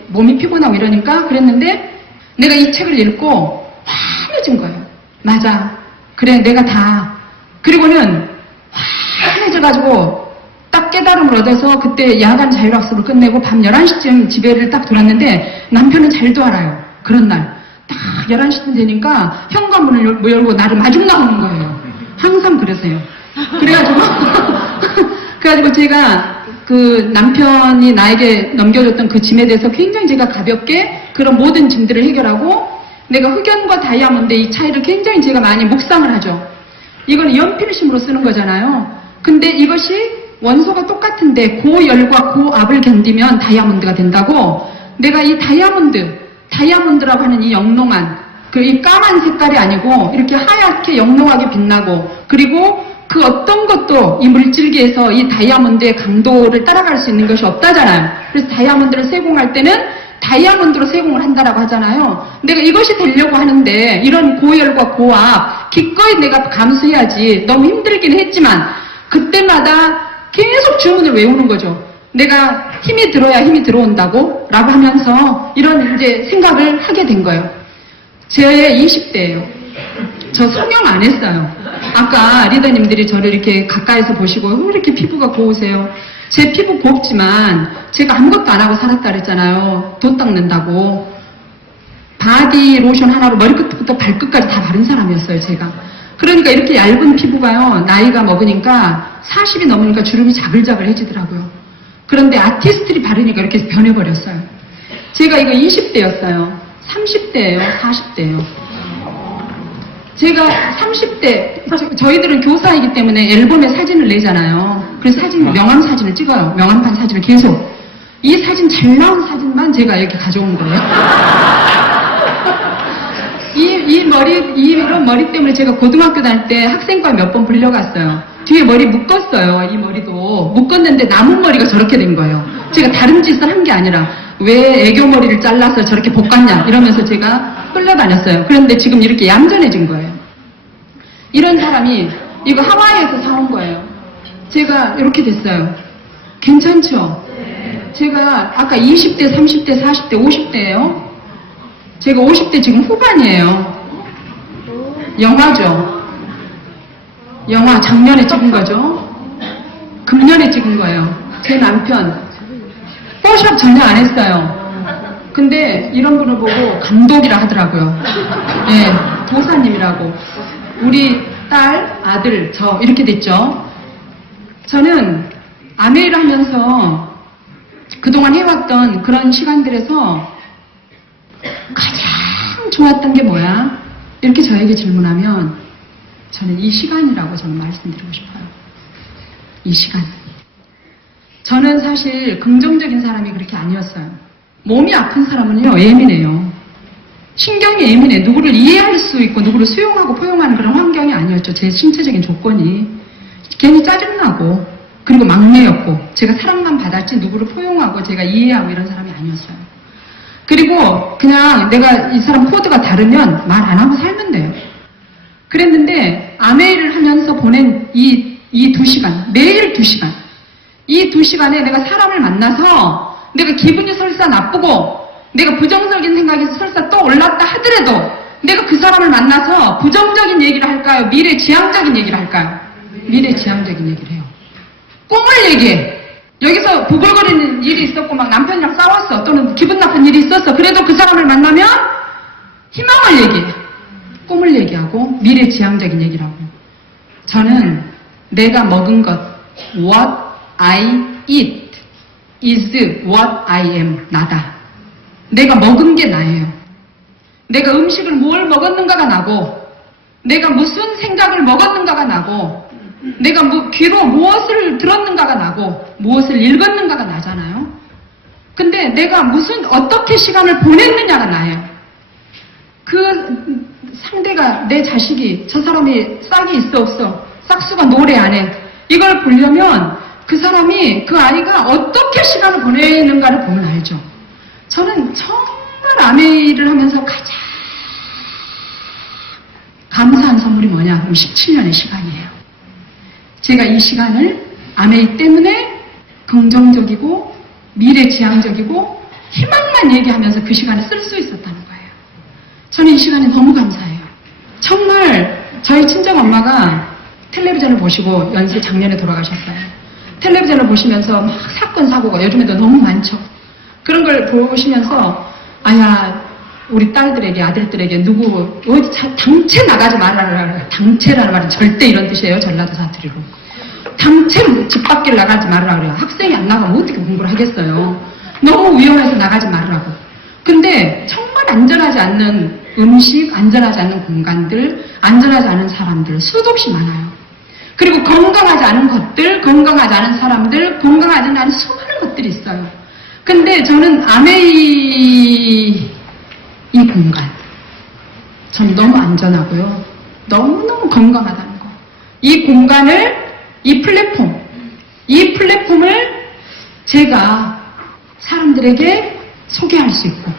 몸이 피곤하고 이러니까 그랬는데 내가 이 책을 읽고 환해진 거예요. 맞아. 그래 내가 다. 그리고는 환해져가지고 딱 깨달음을 얻어서 그때 야간 자율학습을 끝내고 밤 11시쯤 집에를 딱 돌았는데 남편은 잘도 알아요. 그런 날. 딱 11시쯤 되니까 현관문을 열고 나를 마중 나오는 거예요. 항상 그러세요. 그래가지고 제가 그 남편이 나에게 넘겨줬던 그 짐에 대해서 굉장히 제가 가볍게 그런 모든 짐들을 해결하고 내가 흑연과 다이아몬드 이 차이를 굉장히 제가 많이 묵상을 하죠. 이건 연필심으로 쓰는 거잖아요. 근데 이것이 원소가 똑같은데 고열과 고압을 견디면 다이아몬드가 된다고 내가 이 다이아몬드라고 하는 이 영롱한 이 까만 색깔이 아니고 이렇게 하얗게 영롱하게 빛나고 그리고 그 어떤 것도 이 물질계에서 이 다이아몬드의 강도를 따라갈 수 있는 것이 없다잖아요. 그래서 다이아몬드를 세공할 때는 다이아몬드로 세공을 한다라고 하잖아요. 내가 이것이 되려고 하는데 이런 고열과 고압 기꺼이 내가 감수해야지 너무 힘들긴 했지만 그때마다 계속 주문을 외우는 거죠. 내가 힘이 들어야 힘이 들어온다고 라고 하면서 이런 이제 생각을 하게 된 거예요. 제 20대예요. 저 성형 안 했어요. 아까 리더님들이 저를 이렇게 가까이서 보시고 왜 이렇게 피부가 고우세요? 제 피부 곱지만 제가 아무것도 안 하고 살았다 그랬잖아요. 돈 닦는다고. 바디 로션 하나로 머리끝부터 발끝까지 다 바른 사람이었어요, 제가. 그러니까 이렇게 얇은 피부가요, 나이가 먹으니까 40이 넘으니까 주름이 자글자글해지더라고요. 그런데 아티스트리 바르니까 이렇게 변해버렸어요. 제가 이거 20대였어요. 30대예요, 40대예요. 제가 30대, 저희들은 교사이기 때문에 앨범에 사진을 내잖아요. 그래서 명함 사진을 찍어요. 명함판 사진을 계속. 이 사진 잘 나온 사진만 제가 이렇게 가져온 거예요. 이런 머리 때문에 제가 고등학교 다닐 때 학생과 몇 번 불려갔어요. 뒤에 머리 묶었어요. 이 머리도. 묶었는데 남은 머리가 저렇게 된 거예요. 제가 다른 짓을 한 게 아니라 왜 애교 머리를 잘라서 저렇게 볶았냐 이러면서 제가 끌려다녔어요. 그런데 지금 이렇게 얌전해진 거예요. 이런 사람이 이거 하와이에서 사온 거예요. 제가 이렇게 됐어요. 괜찮죠? 제가 아까 20대, 30대, 40대, 50대예요. 제가 50대 지금 후반이에요. 영화죠. 영화 작년에 찍은 거죠. 금년에 찍은 거예요. 제 남편 뽀샵 전혀 안 했어요. 근데 이런 분을 보고 감독이라 하더라고요. 네, 도사님이라고. 우리 딸, 아들, 저 이렇게 됐죠. 저는 아메이를 하면서 그동안 해왔던 그런 시간들에서 가장 좋았던 게 뭐야? 이렇게 저에게 질문하면 저는 이 시간이라고 저는 말씀드리고 싶어요. 이 시간. 저는 사실 긍정적인 사람이 그렇게 아니었어요. 몸이 아픈 사람은요, 예민해요. 신경이 예민해. 누구를 이해할 수 있고 누구를 수용하고 포용하는 그런 환경이 아니었죠. 제 신체적인 조건이. 괜히 짜증나고 그리고 막내였고 제가 사랑만 받았지 누구를 포용하고 제가 이해하고 이런 사람이 아니었어요. 그리고 그냥 내가 이 사람 코드가 다르면 말 안 하고 살면 돼요. 그랬는데 아메이를 하면서 보낸 이 2시간, 매일 2시간. 이 2시간에 내가 사람을 만나서 내가 기분이 설사 나쁘고 내가 부정적인 생각이 설사 또 올랐다 하더라도 내가 그 사람을 만나서 부정적인 얘기를 할까요? 미래지향적인 얘기를 할까요? 미래지향적인 얘기를 해요. 꿈을 얘기해. 여기서 부글거리는 일이 있었고 막 남편이랑 싸웠어. 또는 기분 나쁜 일이 있었어. 그래도 그 사람을 만나면 희망을 얘기해. 꿈을 얘기하고 미래지향적인 얘기를 하고. 저는 내가 먹은 것 What I eat is what I am. 나다. 내가 먹은 게 나예요. 내가 음식을 뭘 먹었는가가 나고 내가 무슨 생각을 먹었는가가 나고 내가 귀로 무엇을 들었는가가 나고 무엇을 읽었는가가 나잖아요. 근데 내가 어떻게 시간을 보냈느냐가 나예요. 그 상대가 내 자식이 저 사람이 싹이 있어 없어 싹수가 노래 안 해 이걸 보려면 그 사람이 그 아이가 어떻게 시간을 보내는가를 보면 알죠. 저는 정말 아메이를 하면서 가장 감사한 선물이 뭐냐? 그럼 17년의 시간이에요. 제가 이 시간을 아메이 때문에 긍정적이고 미래지향적이고 희망만 얘기하면서 그 시간을 쓸 수 있었다는 거예요. 저는 이 시간에 너무 감사해요. 정말 저희 친정엄마가 텔레비전을 보시고 연세 작년에 돌아가셨어요. 텔레비전을 보시면서 막 사건 사고가 요즘에도 너무 많죠. 그런 걸 보시면서 아야 우리 딸들에게 아들들에게 어디 당체 나가지 말아라. 당체라는 말은 절대 이런 뜻이에요. 전라도 사투리로. 당체 집 밖에 나가지 말아라 그래요. 학생이 안 나가면 어떻게 공부를 하겠어요. 너무 위험해서 나가지 말라고. 근데 정말 안전하지 않는 음식, 안전하지 않는 공간들, 안전하지 않은 사람들 수도 없이 많아요. 그리고 건강하지 않은 것들, 건강하지 않은 사람들, 건강하지 않은 수많은 것들이 있어요. 근데 저는 아메이 이 공간 저는 너무 안전하고요. 너무너무 건강하다는 거. 이 공간을, 이 플랫폼을 제가 사람들에게 소개할 수 있고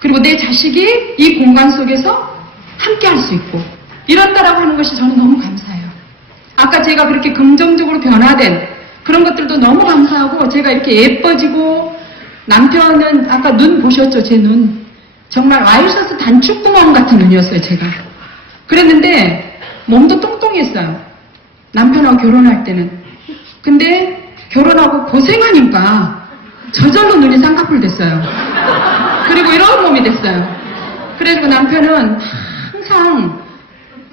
그리고 내 자식이 이 공간 속에서 함께 할 수 있고 이런다라고 하는 것이 저는 너무 감사해요. 아까 제가 그렇게 긍정적으로 변화된 그런 것들도 너무 감사하고 제가 이렇게 예뻐지고 남편은 아까 눈 보셨죠? 제 눈. 정말 와이셔츠 단추구멍 같은 눈이었어요, 제가. 그랬는데 몸도 똥똥했어요. 남편하고 결혼할 때는. 근데 결혼하고 고생하니까 저절로 눈이 쌍꺼풀 됐어요. 그리고 이런 몸이 됐어요. 그래서 남편은 항상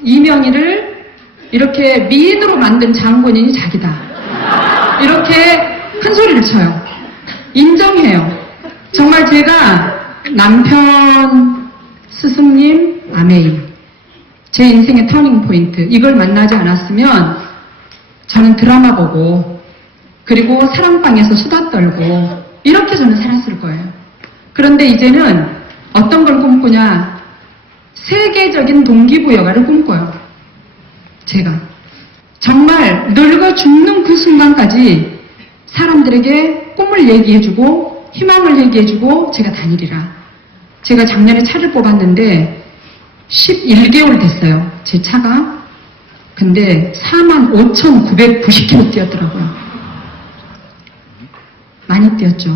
이명희를 이렇게 미인으로 만든 장본인이 자기다. 이렇게 큰 소리를 쳐요. 인정해요. 정말 제가 남편, 스승님, 아메이 제 인생의 터닝 포인트. 이걸 만나지 않았으면 저는 드라마 보고 그리고 사랑방에서 수다 떨고 이렇게 저는 살았을 거예요. 그런데 이제는 어떤 걸 꿈꾸냐? 세계적인 동기부여가를 꿈꿔요. 제가 정말 늙어 죽는 그 순간까지 사람들에게 꿈을 얘기해주고 희망을 얘기해주고 제가 다니리라. 제가 작년에 차를 뽑았는데 11개월 됐어요. 제 차가. 근데 45,990km 뛰었더라고요. 많이 뛰었죠.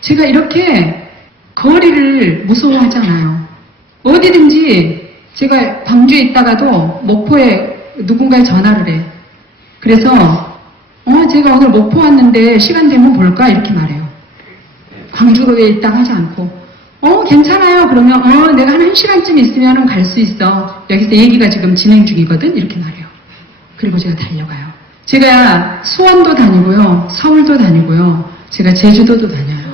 제가 이렇게 거리를 무서워하지 않아요. 어디든지 제가 광주에 있다가도 목포에 누군가에 전화를 해. 그래서 제가 오늘 목포 왔는데 시간 되면 볼까? 이렇게 말해요. 광주도에 있다고 하지 않고 괜찮아요. 그러면 내가 한 1시간쯤 있으면 갈 수 있어. 여기서 얘기가 지금 진행 중이거든. 이렇게 말해요. 그리고 제가 달려가요. 제가 수원도 다니고요. 서울도 다니고요. 제가 제주도도 다녀요.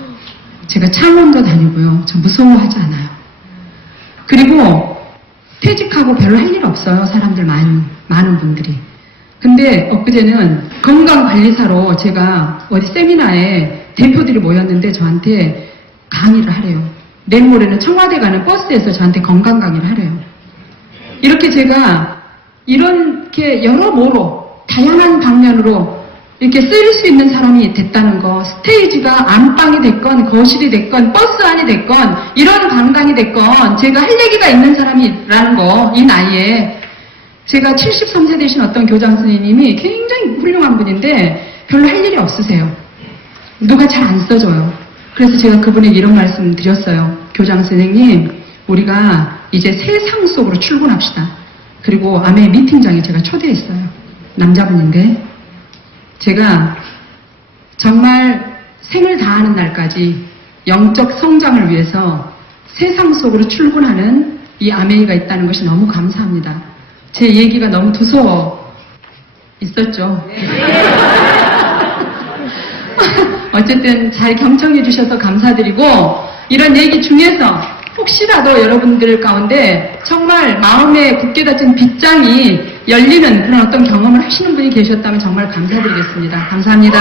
제가 창원도 다니고요. 저 무서워하지 않아요. 그리고 퇴직하고 별로 할 일 없어요. 사람들 많은 분들이. 근데 엊그제는 건강관리사로 제가 어디 세미나에 대표들이 모였는데 저한테 강의를 하래요. 내일 모레는 청와대 가는 버스에서 저한테 건강 강의를 하래요. 이렇게 제가 이렇게 여러모로 다양한 방면으로 이렇게 쓰일 수 있는 사람이 됐다는 거, 스테이지가 안방이 됐건 거실이 됐건 버스 안이 됐건 이런 관광이 됐건 제가 할 얘기가 있는 사람이라는 거, 이 나이에 제가 73세 되신 어떤 교장 선생님이 굉장히 훌륭한 분인데 별로 할 일이 없으세요. 누가 잘 안 써줘요. 그래서 제가 그분에게 이런 말씀 드렸어요. 교장 선생님, 우리가 이제 세상 속으로 출근합시다. 그리고 아메 미팅장에 제가 초대했어요. 남자분인데 제가 정말 생을 다하는 날까지 영적 성장을 위해서 세상 속으로 출근하는 이 아메이가 있다는 것이 너무 감사합니다. 제 얘기가 너무 두서워 있었죠. 어쨌든 잘 경청해 주셔서 감사드리고 이런 얘기 중에서 혹시라도 여러분들 가운데 정말 마음에 굳게 닫힌 빗장이 열리는 그런 어떤 경험을 하시는 분이 계셨다면 정말 감사드리겠습니다. 감사합니다.